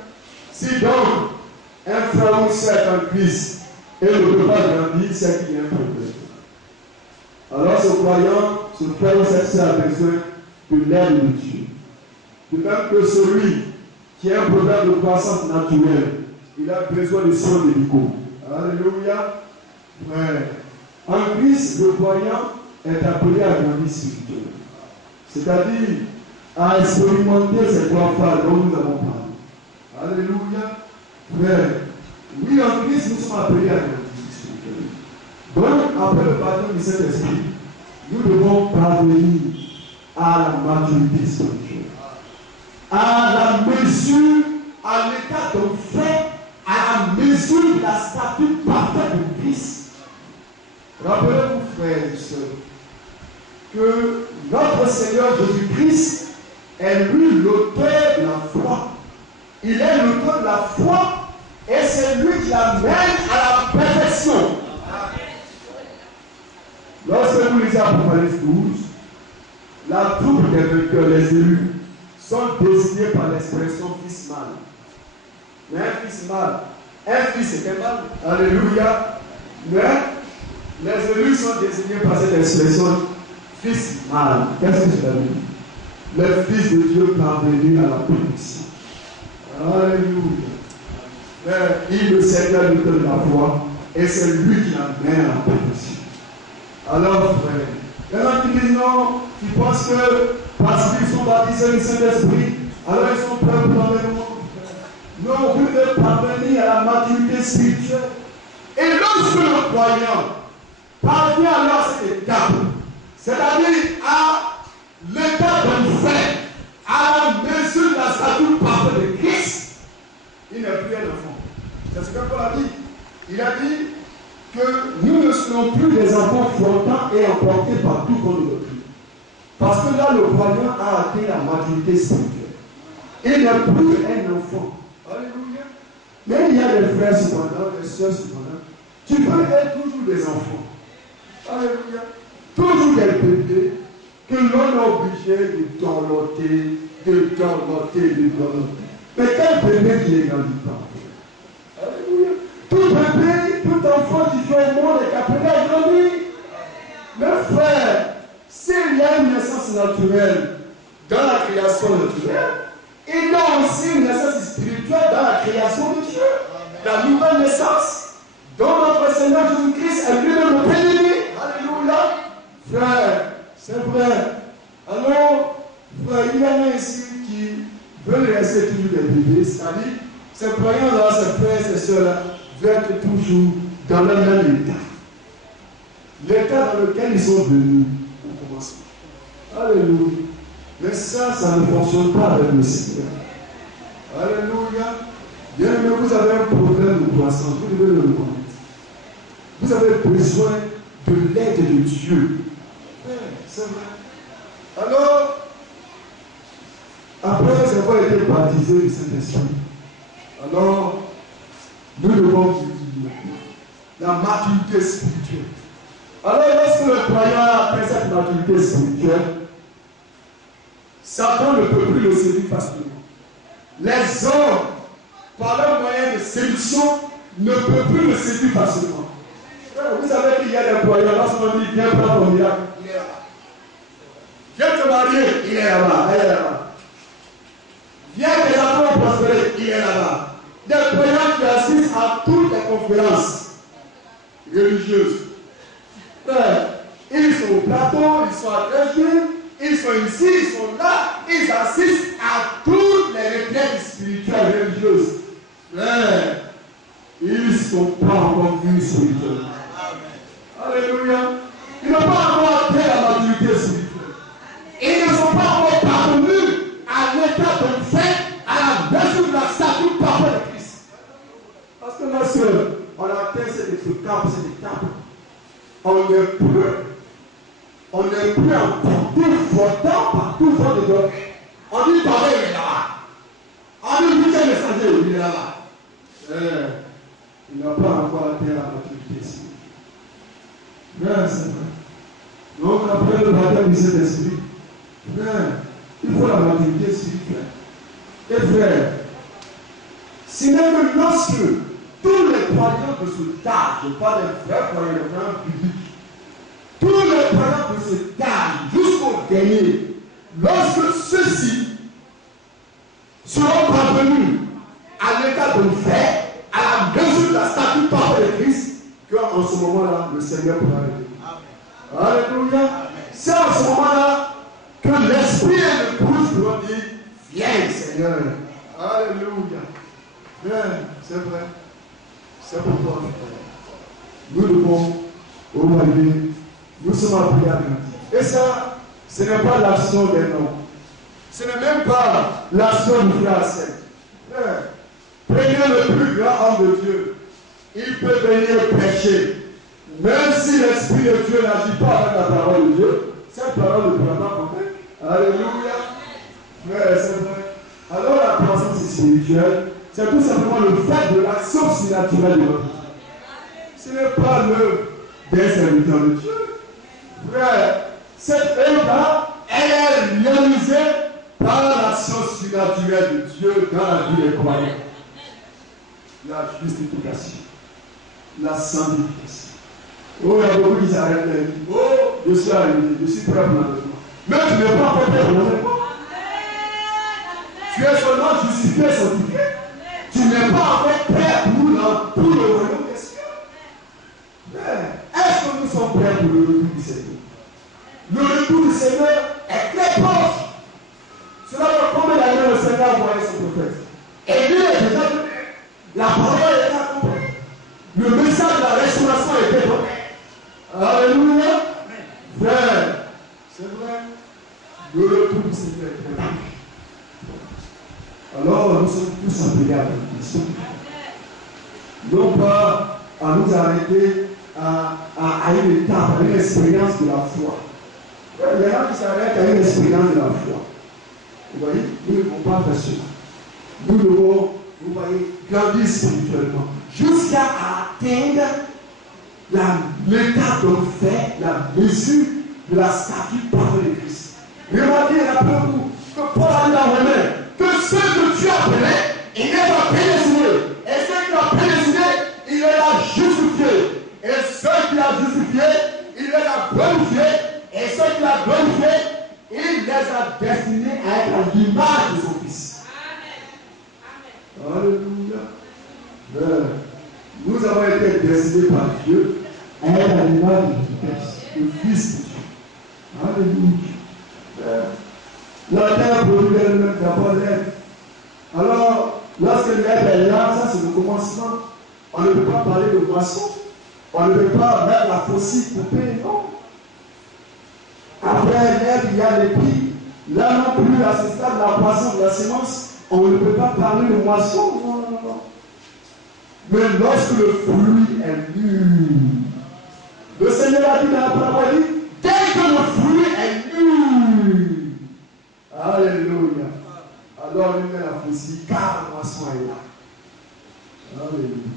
Si donc un frère ou sœur est en Christ et ne peut pas grandir, c'est qu'il y a un problème. Alors ce croyant, ce frère ou cette sœur a besoin de l'aide de Dieu. De même que celui qui a un problème de croissance naturelle, il a besoin de soins médicaux. Alléluia. Frère. En Christ, le croyant est appelé à grandir spirituellement. C'est-à-dire à expérimenter ces trois phases dont nous avons parlé. Alléluia. Frère. Oui, en Christ, nous sommes appelés à grandir spirituellement. Donc, après le baptême du Saint-Esprit, nous devons parvenir à la maturité spirituelle, à la mesure, à l'état de fait, à la mesure de la stature parfaite de Christ. Rappelez-vous, frères et sœurs, que notre Seigneur Jésus-Christ est lui l'auteur de la foi. Il est l'auteur de la foi et c'est lui qui l'amène à la perfection. Lorsque vous lisez Apocalypse 12, la troupe des vainqueurs, les élus, sont désignés par l'expression fils mâle. Mais un fils mâle, un fils c'est un mâle. Alléluia. Mais les élus sont désignés par cette expression fils mâle. Qu'est-ce que cela veut dire? Le Fils de Dieu parvenu à la perfection. Alléluia. il est le Seigneur de la foi et c'est lui qui l'amène à la perfection. Alors, frère, il y en a qui disent non, qui pensent que parce qu'ils sont baptisés du Saint-Esprit, alors ils sont prêts pour l'enlèvement. Non, vous devez parvenir à la maturité spirituelle. Et lorsque le croyant parvient alors à cette étape, c'est-à-dire à l'état d'un fait, à la mesure de la stature parfaite de Christ, il n'est plus un enfant. C'est ce que Paul a dit. Il a dit que nous ne serons plus des enfants flottants et emportés par tout vent de doctrine. Parce que là, le croyant a atteint la maturité spirituelle. Il n'est plus un enfant. Alléluia. Mais il y a des frères cependant, des soeurs cependant. Tu peux être toujours des enfants. Alléluia. Toujours des bébés que l'on est obligé de dorloter, de dorloter. Mais quel bébé qui est grandi pas? Alléluia. Tout bébé, tout enfant qui vient au monde est appelé à grandir. Mais frère, s'il y a une naissance naturelle dans la création naturelle, il y a aussi une naissance spirituelle dans la création de Dieu. La nouvelle naissance dont notre Seigneur Jésus-Christ est lui-même le béni. Alléluia. Frère, c'est vrai. Alors, frère, il y en a ici qui veulent rester toujours des bébés, c'est-à-dire, ces croyants-là, ces frères, ces soeurs-là, veulent être toujours dans le même état. L'état dans lequel ils sont venus au commencement. Alléluia. Mais ça ne fonctionne pas avec le Seigneur. Alléluia. Bien aimé, vous avez un problème de croissance, vous devez le reconnaître. Vous avez besoin de l'aide de Dieu. C'est vrai. Alors, après avoir été baptisé du Saint-Esprit, alors, nous devons cultiver la maturité spirituelle. Alors, lorsque le croyant a atteint cette maturité spirituelle, Satan ne peut plus le séduire facilement. Les hommes, par leur moyen de séduction, ne peuvent plus le séduire facilement. Vous savez qu'il y a des croyants, lorsqu'on dit viens prendre ton miracle, il est là-bas. Viens te marier, il est là-bas, elle est là-bas. Viens tes enfants prospérer, il est là-bas. Des croyants qui assistent à toutes les conférences religieuses. Ils sont au plateau, ils sont à Trècheville, ils sont ici, ils sont là, ils assistent à toutes les retraites spirituelles religieuses. Mais ils ne sont pas encore venus spirituels. Alléluia. Ils n'ont pas encore atteint la maturité spirituelle. Ils ne sont pas encore parvenus à l'état de fait, à la mesure de la stature parfaite de Christ. Parce que lorsqu'on atteint cette étape, on n'est plus emporté flottant par tout vent de doctrine. On dit pareil, il est là-bas. On dit Michel messager, il est là-bas. Il n'a pas encore atteint la maturité spirituelle. C'est vrai. Donc après le baptême du Saint-Esprit, il faut la maturité spirituelle. Et frère, si même lorsque tous les croyants de ce âge, je parle des vrais croyants, des croyants publics, tous les croyants de cet âge jusqu'au dernier, lorsque ceux-ci seront parvenus à l'état de fait, à la mesure de la stature parfaite de Christ, qu'en ce moment-là, le Seigneur pourra aider. Alléluia. C'est en ce moment-là que l'Esprit et le Christ pourront dire, viens Seigneur. Alléluia. Bien, c'est vrai. C'est pourquoi nous devons arriver. Nous sommes appelés à grandir. Et ça, ce n'est pas l'action des noms. Ce n'est même pas l'action du frère Seigneur. Prenez le plus grand homme de Dieu. Il peut venir prêcher. Même si l'Esprit de Dieu n'agit pas avec la parole de Dieu, cette parole ne pourra pas convaincre. Alléluia. Mais c'est vrai. Alors la croissance spirituelle, c'est tout simplement le fait de l'action surnaturelle de notre Dieu. Ce n'est pas l'œuvre d'un serviteur de Dieu. Frère, cette œuvre-là, elle est réalisée par l'action surnaturelle de Dieu dans la vie des croyants. La justification, la sanctification. Oh, il y a beaucoup qui s'arrêtent là. Oh, je suis arrivé, je suis prêt pour l'enlèvement. Mais tu n'es pas encore prêt pour l'enlèvement. Tu es seulement justifié, sanctifié. Tu tu n'es pas encore prêt pour le royaume des cieux. Est-ce que nous sommes prêts pour le retour du Seigneur? Le retour du Seigneur est très proche. Cela va combien d'années le Seigneur a envoyé son prophète? Et lui est déjà venu. La parole est accomplie. Le message de la restauration est donné. Alléluia. Frère, c'est vrai. Le retour du Seigneur est très proche. Alors nous sommes tous appelés à la mission. Non pas à nous arrêter à une étape, à une expérience de la foi. Il y en a qui s'arrêtent à une expérience de la foi. Vous voyez, nous ne devons pas faire cela. Nous devons, vous voyez, grandir spirituellement jusqu'à atteindre l'état de fait, la mesure de la statue parfaite de Christ. Remarquez, rappelez-vous que Paul a dit dans Romains que ceux que tu as appelés, il n'est pas prédestiné. Et ceux qui ont prédestiné, il les a justifiés. Et ceux qui a justifiés, il les a glorifiés. Et ceux qui a glorifiés, il les a destinés à être à l'image de son Fils. Amen. Alléluia. Nous avons été destinés par Dieu à être à l'image du Fils de Dieu. Alléluia. La terre produit elle-même d'abord l'être. Alors, lorsque l'être est là, ça c'est le commencement. On ne peut pas parler de moisson. On ne peut pas mettre la faucille coupée, non. Après l'herbe, il y a l'épi. Là non plus, à ce stade de la poisson, de la sémence, on ne peut pas parler de moisson. Non, non, non. Mais lorsque le fruit est mûr, le Seigneur a dit dans la parole, dès que le fruit est mûr, alléluia, alors il met la faucille, car la moisson est là. Alléluia.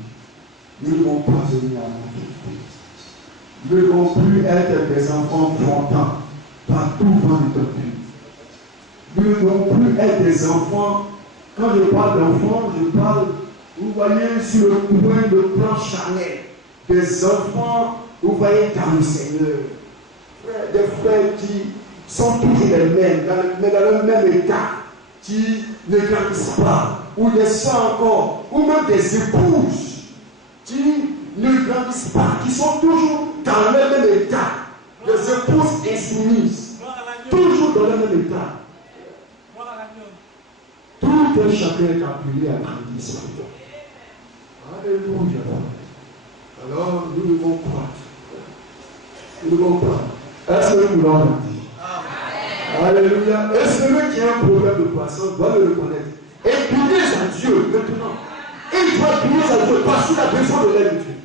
Nous ne devons pas venir à notre. Nous ne devons plus être des enfants frontants par tout vent de doctrine. Nous ne devons plus être des enfants. Quand je parle d'enfants, je parle, vous voyez, sur le coin de plan charnel, des enfants, vous voyez, dans le Seigneur. Des frères qui sont toujours les mêmes, mais dans le même état, qui ne grandissent pas, ou des soeurs encore, ou même des épouses qui ne grandissent pas, qui sont toujours dans le même état, des épouses insoumises, toujours dans le même état. Tout un chacun est appelé à grandir spirituellement. Alléluia. Alors nous devons croire. Nous devons croire. Est-ce que nous l'avons dit? Alléluia. Et celui qui a un problème de croissance doit le reconnaître. Et prier à Dieu maintenant. Il doit prier à Dieu parce qu'il a besoin de l'aide de Dieu.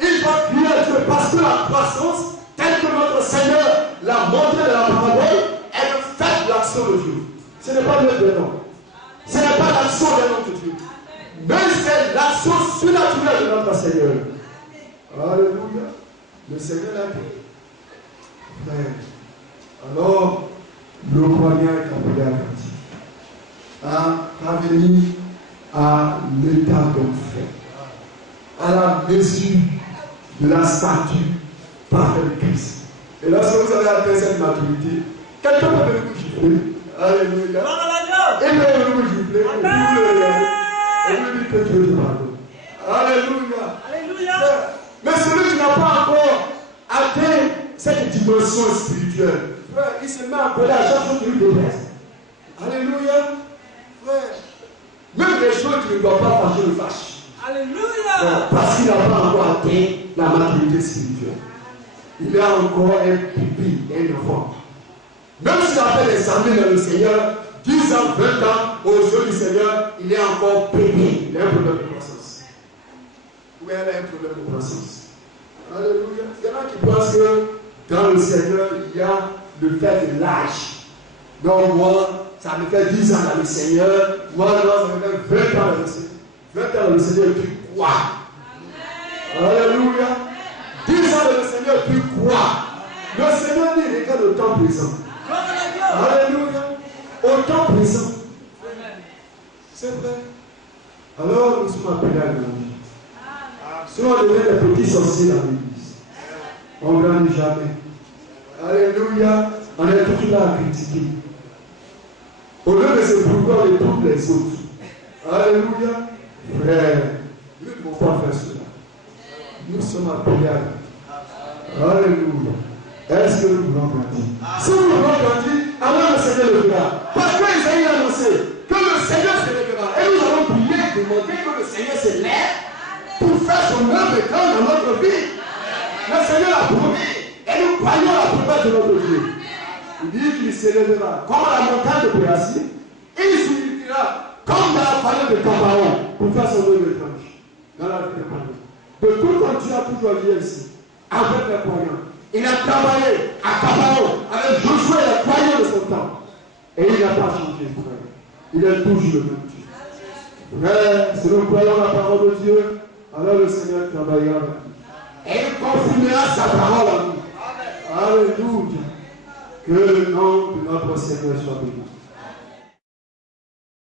Il doit prier à Dieu parce que la croissance, telle que notre Seigneur l'a montré dans la parole, elle fait l'action de Dieu. Ce n'est pas l'œuvre d'un homme. Ce n'est pas l'action d'un homme de Dieu. Mais c'est l'action surnaturelle de notre Seigneur. Alléluia. Le Seigneur l'a dit. Alors, le croyant est appelé à grandir. À venir à l'état d'homme fait, à la mesure de la statue parfaite de Christ. Et lorsque vous avez atteint cette maturité, quelqu'un peut venir vous gifler. Alléluia. Et il peut venir vous gifler. Et vous dites que Dieu te pardonne. Alléluia. Alléluia. Mais celui qui n'a pas encore atteint cette dimension spirituelle, frère, il se met à appeler à chaque chose qui lui déplaise. Alléluia. Frère. Même les choses qui ne doivent pas fâcher le fâchent. Alléluia. Parce qu'il n'a pas encore atteint la maturité spirituelle. Il a encore un pipi, un enfant. Même s'il a fait des années dans le Seigneur, 10 ans, 20 ans, aux yeux du Seigneur, il est encore pénible. Il a un problème de croissance. Oui, elle a un problème de croissance. Alléluia. Il y en a qui pensent que dans le Seigneur, il y a le fait de l'âge. Donc moi, ça me fait 10 ans dans le Seigneur. Moi, non, ça me fait 20 ans dans le Seigneur. 20 ans dans le Seigneur, et puis quoi? Alléluia. 10 ans dans le Seigneur, et puis quoi? Le Seigneur dit, il regarde au temps présent. Alléluia. Au temps présent. C'est vrai. Alors, nous sommes appelés à grandir. Si on devient des petits sorciers dans l'église, on ne grandit jamais. Alléluia. On est toujours là à critiquer. Au lieu de se pourvoir de toutes les autres, Alléluia. Frère, nous ne pouvons pas faire cela. Nous sommes appelés à la vie. Alléluia. Est-ce que nous voulons grandir? Si nous voulons grandir, alors le Seigneur le fera. Parce que Isaïe a annoncé que le Seigneur se lèvera. Et nous allons prier, demander que le Seigneur se lève pour faire son œuvre dans notre vie. Le Seigneur a promis. Et nous croyons à la promesse de notre Dieu. Il dit qu'il se lèvera comme à la montagne de Pérasie. Il s'unira comme dans la vallée de Gabaon pour faire son œuvre étrange dans la vie des croyants. De tout temps, Dieu a toujours agi ici avec les croyants. Il a travaillé à Gabaon avec Josué et les croyants de son temps. Et il n'a pas changé, frère. Il est toujours le même Dieu. Frère, si nous croyons la parole de Dieu, alors le Seigneur travaillera avec nous. Et il confirmera sa parole à nous. Alléluia. Que le nom de notre Seigneur soit béni.